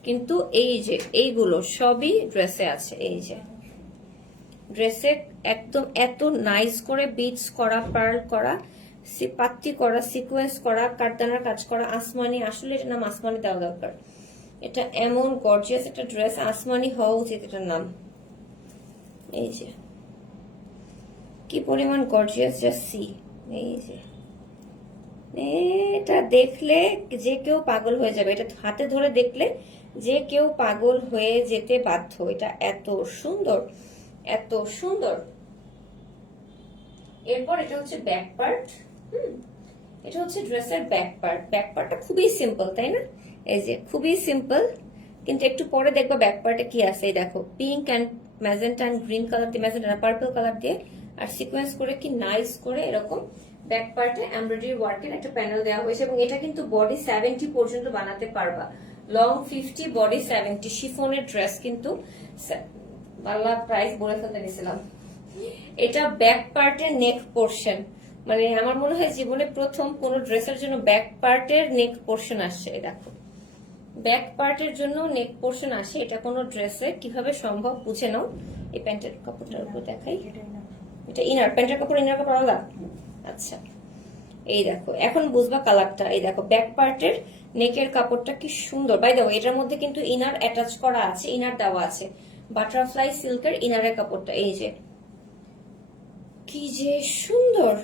কিন্তু এই যে এইগুলো সবই ড্রেসে আছে। এই যে ড্রেসে একদম এত নাইস করে বিটস করা, পার্ল করা, পাত্তি করা, সিকোয়েন্স করা, কাঠদানার কাজ করা, আসমানি, আসলে এটার নাম আসমানি দেওয়া দরকার। এটা এমন গর্জিয়াস একটা ড্রেস, আসমানি হওয়া উচিত এটার নাম। এই যে কি পরিমাণ গর্জিয়াস, জাস্ট সি। এই যে এটা দেখলে যে কেউ পাগল হয়ে যাবে, এটা হাতে ধরে দেখলে যে কেউ পাগল হয়ে যেতে বাধ্য। এটা এত সুন্দর, এত সুন্দর। এরপর এটা হচ্ছে ব্যাক পার্ট। এটা হচ্ছে ড্রেসের ব্যাক পার্ট। ব্যাক পার্টটা খুবই সিম্পল, তাই না? এই যে খুবই সিম্পল, কিন্তু একটু পরে দেখবা ব্যাক পার্টে কি আছে। এই দেখো pink and magenta and green colour দিয়ে, ম্যাজেন্টা পার্পল কালার দিয়ে আর সিকোয়েন্স করে কি নাইস করে এরকম ব্যাক পার্টে এমব্রয়ডারি ওয়ার্কের একটা প্যানেল দেওয়া হয়েছে। এবং এটা কিন্তু বডি 70 পর্যন্ত বানাতে পারবা, লং 50, বডি 70। শিফনের ড্রেস কিন্তু বাংলা প্রাইস বলে ফেলতে গেছিলাম। এটা ব্যাক পার্টের নেক পোর্শন, মানে আমার মনে হয় জীবনে প্রথম কোন ড্রেসের জন্য ব্যাক পার্টের নেক পোর্শন আসছে। দেখো ব্যাক পার্টের জন্য নেক পোর্শন আসে, এটা কোনো ড্রেসে কিভাবে সম্ভব বুঝে নাও। এই প্যান্টের কাপড়টার উপর দেখাই, এটা ইনার, প্যান্টের কাপড় ইনার কাপড় আলাদা। আচ্ছা এই দেখো এখন বুঝবা কালারটা। এই দেখো ব্যাক পার্টের নেকের কাপড়টা কি সুন্দর। বাই দেখো এটার মধ্যে কিন্তু ইনার অ্যাটাচ করা আছে, ইনার দেওয়া আছে, বাটারফ্লাই সিল্কের ইনারের কাপড়টা। এই যে কি যে সুন্দর।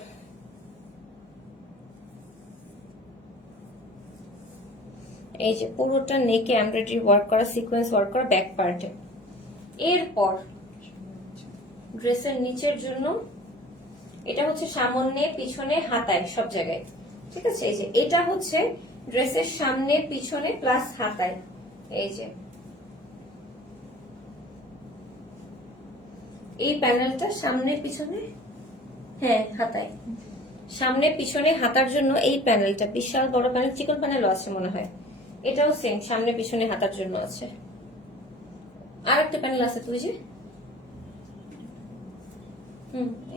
এই যে পুরোটা নেকে এমব্রয়ডারি ওয়ার্ক করা, সিকোয়েন্স ওয়ার্ক করা ব্যাক পার্টে। এরপর ড্রেসের নিচের জন্য এটা হচ্ছে সামনে পিছনে হাতায় সব জায়গায়, ঠিক আছে? এই যে এটা হচ্ছে ড্রেসের সামনে পিছনে প্লাস হাতায়। এই যে এই প্যানেলটা সামনে পিছনে, হ্যাঁ হাতায়, সামনে পিছনে হাতার জন্য এই প্যানেলটা বিশাল বড় প্যানেল, চিকন প্যানেলও আছে মনে হয়। এটাও সেম, সামনে পিছনে হাতার জন্য আছে। আর একটা প্যানেল আছে তুই যে,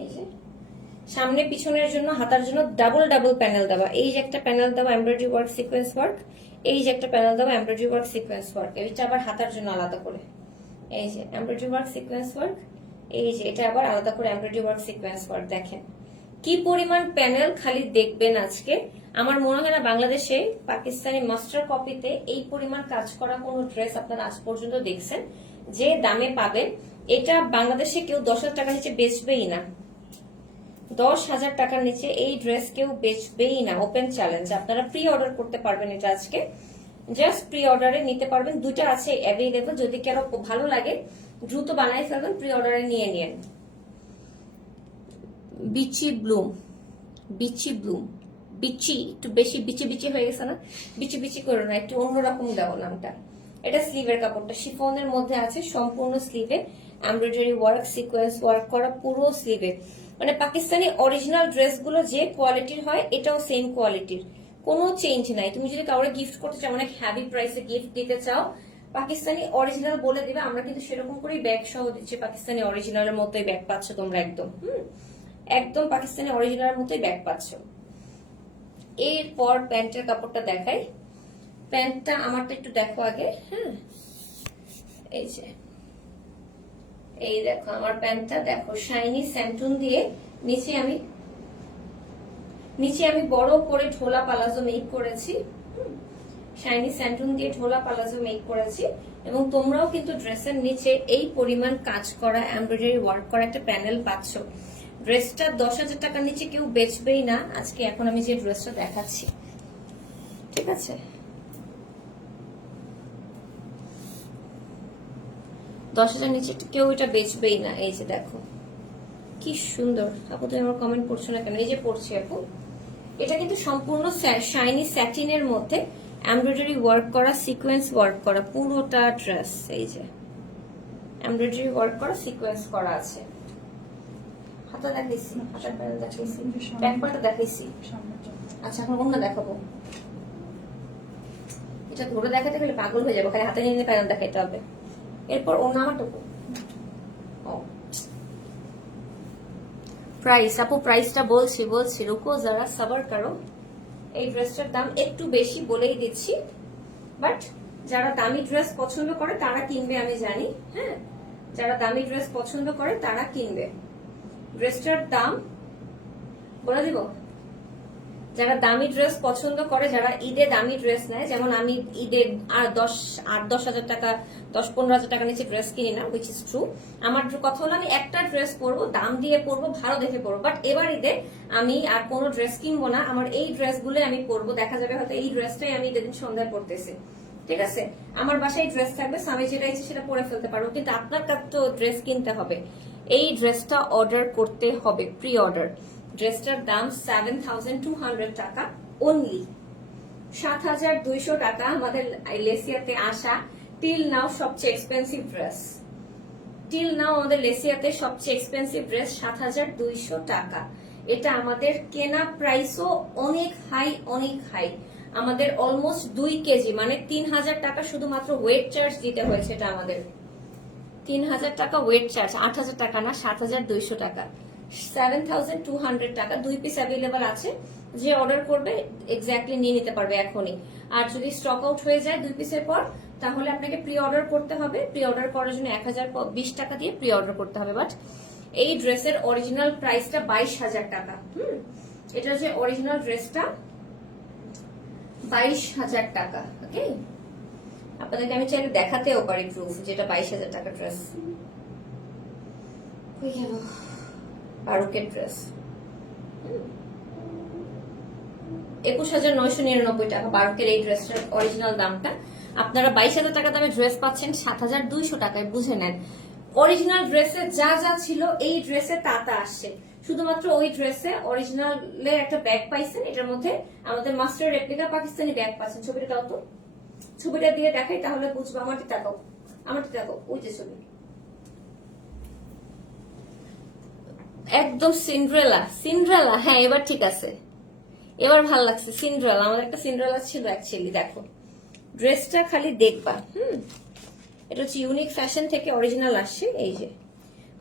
এই যে সামনে পিছনের জন্য হাতার জন্য ডাবল ডাবল প্যানেল দেওয়া। এই যে একটা প্যানেল দেওয়া এমব্রয়ডারি ওয়ার্ক সিকোয়েন্স ওয়ার্ক, এই যে একটা প্যানেল দেওয়া এমব্রয়ডারি ওয়ার্ক সিকোয়েন্স ওয়ার্ক। এইটা আবার হাতার জন্য আলাদা করে, এই যে এমব্রয়ডারি ওয়ার্ক সিকোয়েন্স ওয়ার্ক। এই যে এটা আবার আলাদা করে এমব্রয়ডারি ওয়ার্ক সিকোয়েন্স ওয়ার্ক। দেখেন কি পরিমাণ প্যানেল, খালি দেখবেন আজকে। আমার মনে হয় না বাংলাদেশে পাকিস্তানি মাস্টার কপিতে এই পরিমাণ কাজ করা কোনো ড্রেস আপনারা আজ পর্যন্ত দেখছেন। যে দামে পাবেন এটা বাংলাদেশে কেউ 10,000 টাকার নিচে বেচবেই না। 10,000 টাকার নিচে এই ড্রেস কেউ বেচবেই না। ওপেন চ্যালেঞ্জ, আপনারা প্রি অর্ডার করতে পারবেন এটা আজকে, জাস্ট প্রি অর্ডারে নিতে পারবেন। দুইটা আছে অ্যাভেলেবল, যদি কারো ভালো লাগে দ্রুত বানাই ফেলবেন, প্রি অর্ডারে নিয়ে নিন। বিচি ব্লুম, বিচি ব্লুম, বিচি একটু বেশি বিচি বিচি হয়ে গেছে না? বিচি বিচি করো না, একটু অন্যরকম দাও নামটা। এটা স্লিভের কাপড়টা শিফনের মধ্যে আছে, সম্পূর্ণ স্লিভে এমব্রয়ডারি ওয়ার্ক, সিকোয়েন্স ওয়ার্ক করা পুরো স্লিভে। মানে পাকিস্তানি অরিজিনাল ড্রেসগুলো যে কোয়ালিটির হয় এটাও সেম কোয়ালিটির, কোনো চেঞ্জ নাই। তুমি যদি কাউকে গিফট করতে চাও, অনেক হ্যাভি প্রাইসে গিফট দিতে চাও, পাকিস্তানি অরিজিনাল বলে দিবে, আমরা কিন্তু সেরকম করেই ব্যাগ সহ দিচ্ছি। পাকিস্তানি অরিজিনালের মতোই ব্যাগ পাচ্ছ তোমরা, একদম একদম পাকিস্তানি অরিজিনালের মতোই ব্যাগ পাচ্ছ। এরপর প্যান্টের কাপড়টা দেখাই। প্যান্টটা আমারটা একটু দেখো আগে। হ্যাঁ, এই যে এই দেখো আমার প্যান্টটা দেখো, শাইনি স্যান্টুন দিয়ে নিচে আমি বড় করে ঢোলা পালাজো মেক করেছি। শাইনি স্যান্টুন দিয়ে ঢোলা পালাজো মেক করেছি, এবং তোমরাও কিন্তু ড্রেসের নিচে এই পরিমাণ কাজ করা এমব্রয়ডারি ওয়ার্ক করা একটা প্যানেল পাচ্ছ। ড্রেসটা 10,000 টাকার নিচে কেউ বেচবেই না আজকে, এখন আমি যে ড্রেসটা দেখাচ্ছি, ঠিক আছে? 10,000 নিচে কেউ এটা বেচবেই না। এই যে দেখো কি সুন্দর। আপু তুমি আমার কমেন্ট পড়ছো না কেন? এই যে পড়ছি আপু। এটা কিন্তু সম্পূর্ণ শাইনি স্যাটিনের মধ্যে এমব্রয়ডারি ওয়ার্ক করা, সিকোয়েন্স ওয়ার্ক করা পুরোটা ড্রেস। এই যে এমব্রয়ডারি ওয়ার্ক করা, সিকোয়েন্স করা আছে। হাতা দেখাইছি, হাতার প্যানেল দেখাইছি, ব্যাক পার্টটা দেখাইছি। আচ্ছা এখন অন্য দেখাবো। এটা ধরে দেখাতে গেলে পাগল হয়ে যাবো, খালি হাতে নিয়ে প্যানেল দেখাইতে হবে। এরপর অন্য আমারটুকু প্রাইস, আপু প্রাইসটা বলছি রুকো যারা, সবার করো। এই ড্রেসটার দাম একটু বেশি বলেই দিচ্ছি, বাট যারা দামি ড্রেস পছন্দ করে তারা কিনবে, আমি জানি। হ্যাঁ, যারা দামি ড্রেস পছন্দ করে তারা কিনবে। ড্রেসটার দাম বলে দিব। যারা দামি ড্রেস পছন্দ করে, যারা ঈদে দামি ড্রেস নেয়, যেমন আমি ঈদে 10,000 টাকা 10-15,000 টাকা নিচে ড্রেস কিনি না, উইচ ইজ ট্রু। আমার কথা হলো আমি একটা ড্রেস পরবো, দাম দিয়ে পরবো, ভালো দেখে পরবো, বাট এবার ঈদে আমি আর কোনো ড্রেস কিনবো না, আমার এই ড্রেসগুলো আমি পরবো। দেখা যাবে হয়তো এই ড্রেসটাই আমি ঈদের দিন সন্ধ্যায় পরতেছি, ঠিক আছে? আমার বাসায় ড্রেস থাকবে, আমি যেটা ইচ্ছে সেটা পরে ফেলতে পারবো, কিন্তু আপনার কাছে তো ড্রেস কিনতে হবে। এই ড্রেসটা অর্ডার করতে হবে, প্রি অর্ডার। ড্রেসটার দাম 7,200 টাকা অনলি, 7,200 টাকা। আমাদের লেসিয়াতে আসা টিল নাও সবচেয়ে এক্সপেন্সিভ ড্রেস, টিল নাও আমাদের লেসিয়াতে সবচেয়ে এক্সপেন্সিভ ড্রেস 7,200 টাকা। এটা আমাদের কেনা প্রাইসও অনেক হাই, অনেক হাই। আমাদের অলমোস্ট 2 কেজি, মানে 3,000 টাকা শুধুমাত্র ওয়েট চার্জ দিতে হয়েছে। এটা আমাদের 3,000 টাকা ওয়েট চার্জ, 8,000 টাকা না, 7,200 টাকা। 7,200 টাকা। 2 পিস অ্যাভেলেবল আছে, যে অর্ডার করবে এক্স্যাক্টলি নিয়ে নিতে পারবে এখনই। আর যদি স্টক আউট হয়ে যায় 2 পিসের পর, তাহলে আপনাকে প্রি অর্ডার করতে হবে। প্রি অর্ডার করার জন্য 1,020 টাকা দিয়ে প্রি অর্ডার করতে হবে। বাট এই ড্রেসের অরিজিনাল প্রাইসটা 22,000 টাকা। এটা যে অরিজিনাল ড্রেসটা 22,000 টাকা। ওকে, আপনাদেরকে আমি চাইলে দেখাতেও পারি প্রুফ, যেটা 22,000 টাকা ড্রেস। ফারুকের ড্রেস 21,999 টাকা ফারুকের এই ড্রেসটার অরিজিনাল দামটা। আপনারা 22,000 টাকা দামে ড্রেস পাচ্ছেন 7,200 টাকায়, বুঝে নেন। অরিজিনাল ড্রেসে যা যা ছিল এই ড্রেসে তা আসছে, শুধুমাত্র ওই ড্রেসে অরিজিনালের একটা ব্যাগ পাইছেন, এটার মধ্যে আমাদের মাস্টার রেপ্লিকা পাকিস্তানি ব্যাগ পাচ্ছেন। ছবিটা দাও তো, ছবিটা দিয়ে দেখাই তাহলে বুঝবো। আমারটি তাকাও, ওই যে ছবি, একদম সিন্ড্রেলা। হ্যাঁ, এবার ঠিক আছে, এবার ভালো লাগছে। সিন্ড্রেলা, আমাদের একটা সিন্ড্রেলা ছিল অ্যাকচুয়ালি। দেখো ড্রেসটা খালি দেখবা। এটা হচ্ছে ইউনিক ফ্যাশন থেকে অরিজিনাল আসছে। এই যে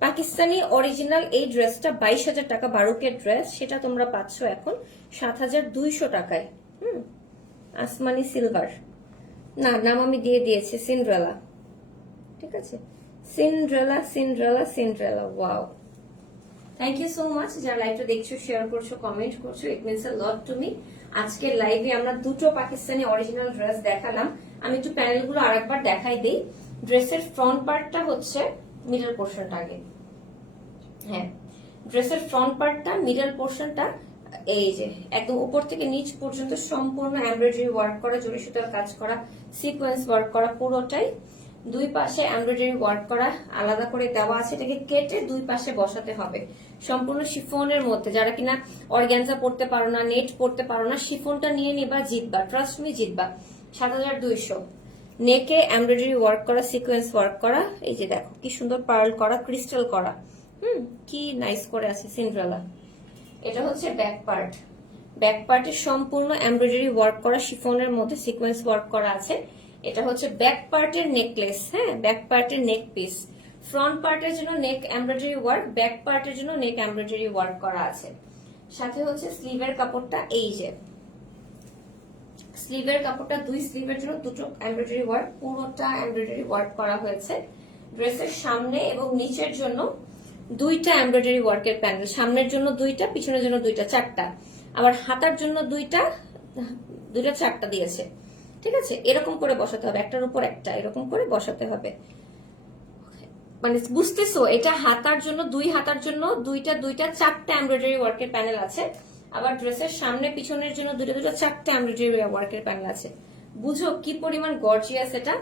পাকিস্তানি অরিজিনাল এই ড্রেসটা 22,000 টাকা বারুকের ড্রেস, সেটা তোমরা পাচ্ছ এখন 7,200 টাকায়। আসমানি সিলভার, না নাম আমি দিয়ে দিয়েছি, সিন্ড্রেলা, ঠিক আছে? Cinderella. Wow, thank you so much যারা লাইভটা দেখছো, শেয়ার করছো, কমেন্ট করছো, it means a lot to me. আজকের লাইভে আমরা দুটো পাকিস্তানি অরিজিনাল ড্রেস দেখালাম। আমি একটু প্যানেলগুলো আরেকবার দেখাই দিই। ড্রেসের ফ্রন্ট পার্টটা হচ্ছে মিডল পোর্শনটা আগে। হ্যাঁ, ড্রেসের ফ্রন্ট পার্টটা, মিডল পোর্শনটা এই যে একদম উপর থেকে নিচ পর্যন্ত সম্পূর্ণ এমব্রয়ডারি ওয়ার্ক করা, জরি সুতার কাজ করা, সিকোয়েন্স ওয়ার্ক করা পুরোটাই। 2 পাশে এমব্রয়ডারি ওয়ার্ক করা আলাদা করে দেওয়া আছে, এটাকে কেটে 2 পাশে বসাতে হবে। সম্পূর্ণ শিফনের মধ্যে, যারা কিনা অর্গানজা পড়তে পারো না, নেট পড়তে পারো না, শিফনটা নিয়ে নিবা, জিতবা, ট্রাস্ট মি জিতবা। 7,200 নেকে এমব্রয়ডারি ওয়ার্ক করা, সিকোয়েন্স ওয়ার্ক করা, এই যে দেখো কি সুন্দর পার্ল করা, ক্রিস্টাল করা, কি নাইস করে আছে সিন্ড্রেলা। এটা হচ্ছে ব্যাক পার্ট, ব্যাক পার্টের সম্পূর্ণ এমব্রয়ডারি ওয়ার্ক করা, শিফনের মধ্যে সিকোয়েন্স ওয়ার্ক করা আছে। এটা হচ্ছে ব্যাক পার্টের নেকলেস, হ্যাঁ, ব্যাক পার্টের নেক পিস। ফ্রন্ট পার্টের জন্য নেক এমব্রয়ডারি ওয়ার্ক, ব্যাক পার্টের জন্য নেক এমব্রয়ডারি ওয়ার্ক করা আছে। সাথে হচ্ছে স্লিভের কাপড়টা, এই যে স্লিভের কাপড়টা, দুই স্লিভের জন্য দুটো এমব্রয়ডারি ওয়ার্ক, পুরোটা এমব্রয়ডারি ওয়ার্ক করা হয়েছে। ড্রেসের সামনে এবং নিচের জন্য দুইটা এমব্রয়ডারি ওয়ার্কের প্যানেল, সামনের জন্য দুইটা, পিছনের জন্য দুইটা, চারটা। আবার হাতার জন্য দুইটা চারটা দিয়েছে, ঠিক আছে। এরকম করে বসাতে হবে, একটার উপর একটা, এরকম করে বসাতে হবে, মানে বুঝতেছো? এটা হাতার জন্য, দুই হাতার জন্য দুইটা চারটা এমব্রয়ডারি ওয়ার্কের প্যানেল আছে। আবার ড্রেসের সামনে পিছনের জন্য দুটো চারটা এমব্রয়ডারি ওয়ার্কের প্যানেল আছে। বুঝো কি পরিমাণ গর্জিয়াস এটা।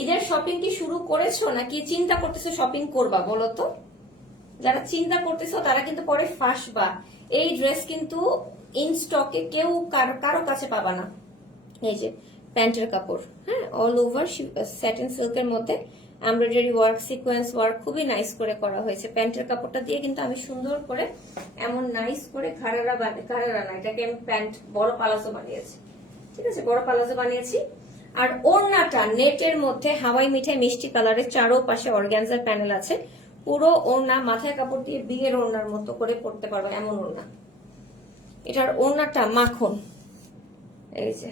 ঈদের শপিং কি শুরু করেছো নাকি চিন্তা করতেছো শপিং করবা বলো তো? যারা চিন্তা করতেছো তারা কিন্তু পরে ফাঁসবা। এই ড্রেস কিন্তু ইন স্টকে কেউ কারো কাছে পাবা না। এই যে প্যান্টের কাপড়, হ্যাঁ, অল ওভার স্যাটিন সিল্কের মধ্যে এমব্রয়ডারি ওয়ার্ক, সিকোয়েন্স ওয়ার্ক খুবই নাইস করে করা হয়েছে। প্যান্টের কাপড়টা দিয়ে কিন্তু আমি সুন্দর করে এমন নাইস করে ঘাড়ারা না, এটাকে আমি প্যান্ট বড় পালাজো বানিয়েছি, ঠিক আছে, বড় পালাজো বানিয়েছি। আর ওড়নাটা নেটের মধ্যে হাওয়াই মিঠাই মিষ্টি কালারের, চারো পাশে অর্গানজার প্যানেল আছে। পুরো ওড়না মাথায় কাপড় দিয়ে বিয়ের ওড়নার মতো করে পরতে পারবে এমন ওড়না। এটার ওড়নাটা মাখন, এই যে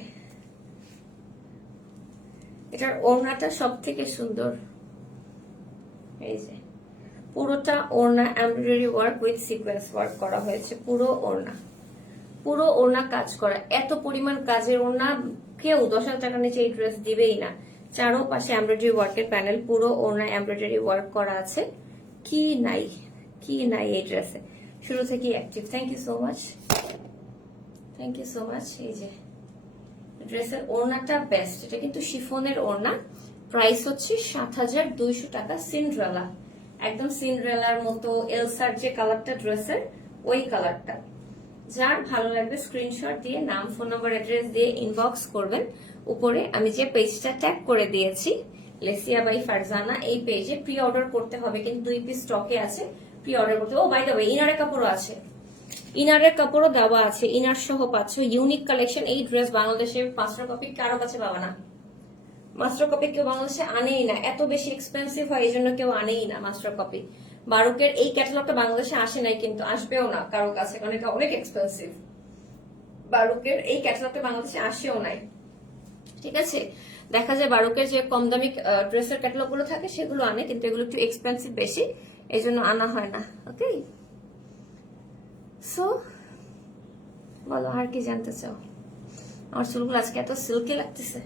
এটার ওড়নাটা সব থেকে সুন্দর, এই যে পুরোটা ওড়না embroidery work with sequence work করা হয়েছে। পুরো ওড়না কাজ করা। এত পরিমাণ কাজের ওড়না কেউ 10,000 টাকার নিচে এই ড্রেস দিবেই না। চারো পাশে এমব্রয়ডারি ওয়ার্কের প্যানেল, পুরো ওড়না এমব্রয়ডারি ওয়ার্ক করা আছে। কি নাই এই ড্রেসে, শুরু থেকে active. Thank you so much. এই যে ড্রেসের ওড়নাটা বেস্ট, এটা কিন্তু শিফনের ওড়না। প্রাইস হচ্ছে 7,200 টাকা। সিন্ড্রেলা, একদম সিন্ড্রেলার মতো এলসার যে কালারটা ড্রেসের, ওই কালারটা। যার ভালো লাগবে স্ক্রিনশট দিয়ে নাম, ফোন নাম্বার, অ্যাড্রেস দিয়ে ইনবক্স করবেন। উপরে আমি যে পেজটা ট্যাগ করে দিয়েছি লেসিয়া বাই ফারজানা, এই পেজে প্রি অর্ডার করতে হবে, কিন্তু 2 পিস স্টকে আছে, প্রি অর্ডার করতে। ও বাই দ্য ওয়ে, ইনারের কাপড়ও আছে, ইনারের কাপড়ও দেওয়া আছে, ইনার সহ পাচ্ছ। Unique collection. এই ড্রেস বাংলাদেশে মাস্টার কপি কারো কাছে পাবা না। মাস্টার কপি কেউ বাংলাদেশে আনেই না, এত বেশি এক্সপেন্সিভ হয়, এই জন্য কেউ আনেই না মাস্টার কপি। বারুকের এই ক্যাটালগটা বাংলাদেশে আসে নাই, কিন্তু আসবেও না কারো কাছে, কারণ এটা অনেক এক্সপেন্সিভ। বারুকের এই ক্যাটালগটা বাংলাদেশে আসেও নাই, ঠিক আছে। দেখা যায় বারুকের যে কম দামি ড্রেসের ক্যাটালগ গুলো থাকে সেগুলো আনে, কিন্তু এগুলো একটু এক্সপেন্সিভ বেশি, এই জন্য আনা হয় না। ওকে, সো বলো আর কি জানতে চাও? আমার চুলগুলো আজকে এত সিল্কি লাগতেছে,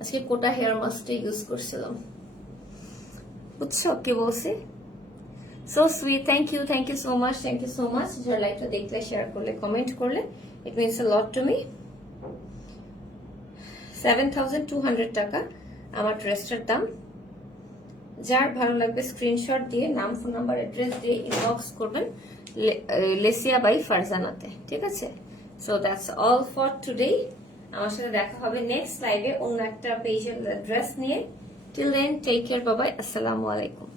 আজকে কোটা হেয়ার মাস্কটা ইউজ করছিলাম, বুঝছো কি বলছি? So sweet, thank you so much. যারা লাইভটা দেখলে, শেয়ার করলে, কমেন্ট করলে, it means a lot to me. 7,200 টাকা আমার ড্রেসটার দাম। যার ভালো লাগবে স্ক্রিনশট দিয়ে নাম, ফোন নাম্বার, অ্যাড্রেস দিয়ে ইনবক্স করবেন লেসিয়া বাই ফারজানাতে, ঠিক আছে। So that's all for today. আমার সাথে দেখা হবে নেক্সট লাইভে অন্য একটা পেজের ড্রেস নিয়ে। Till then take care, bye bye, আসসালামু আলাইকুম।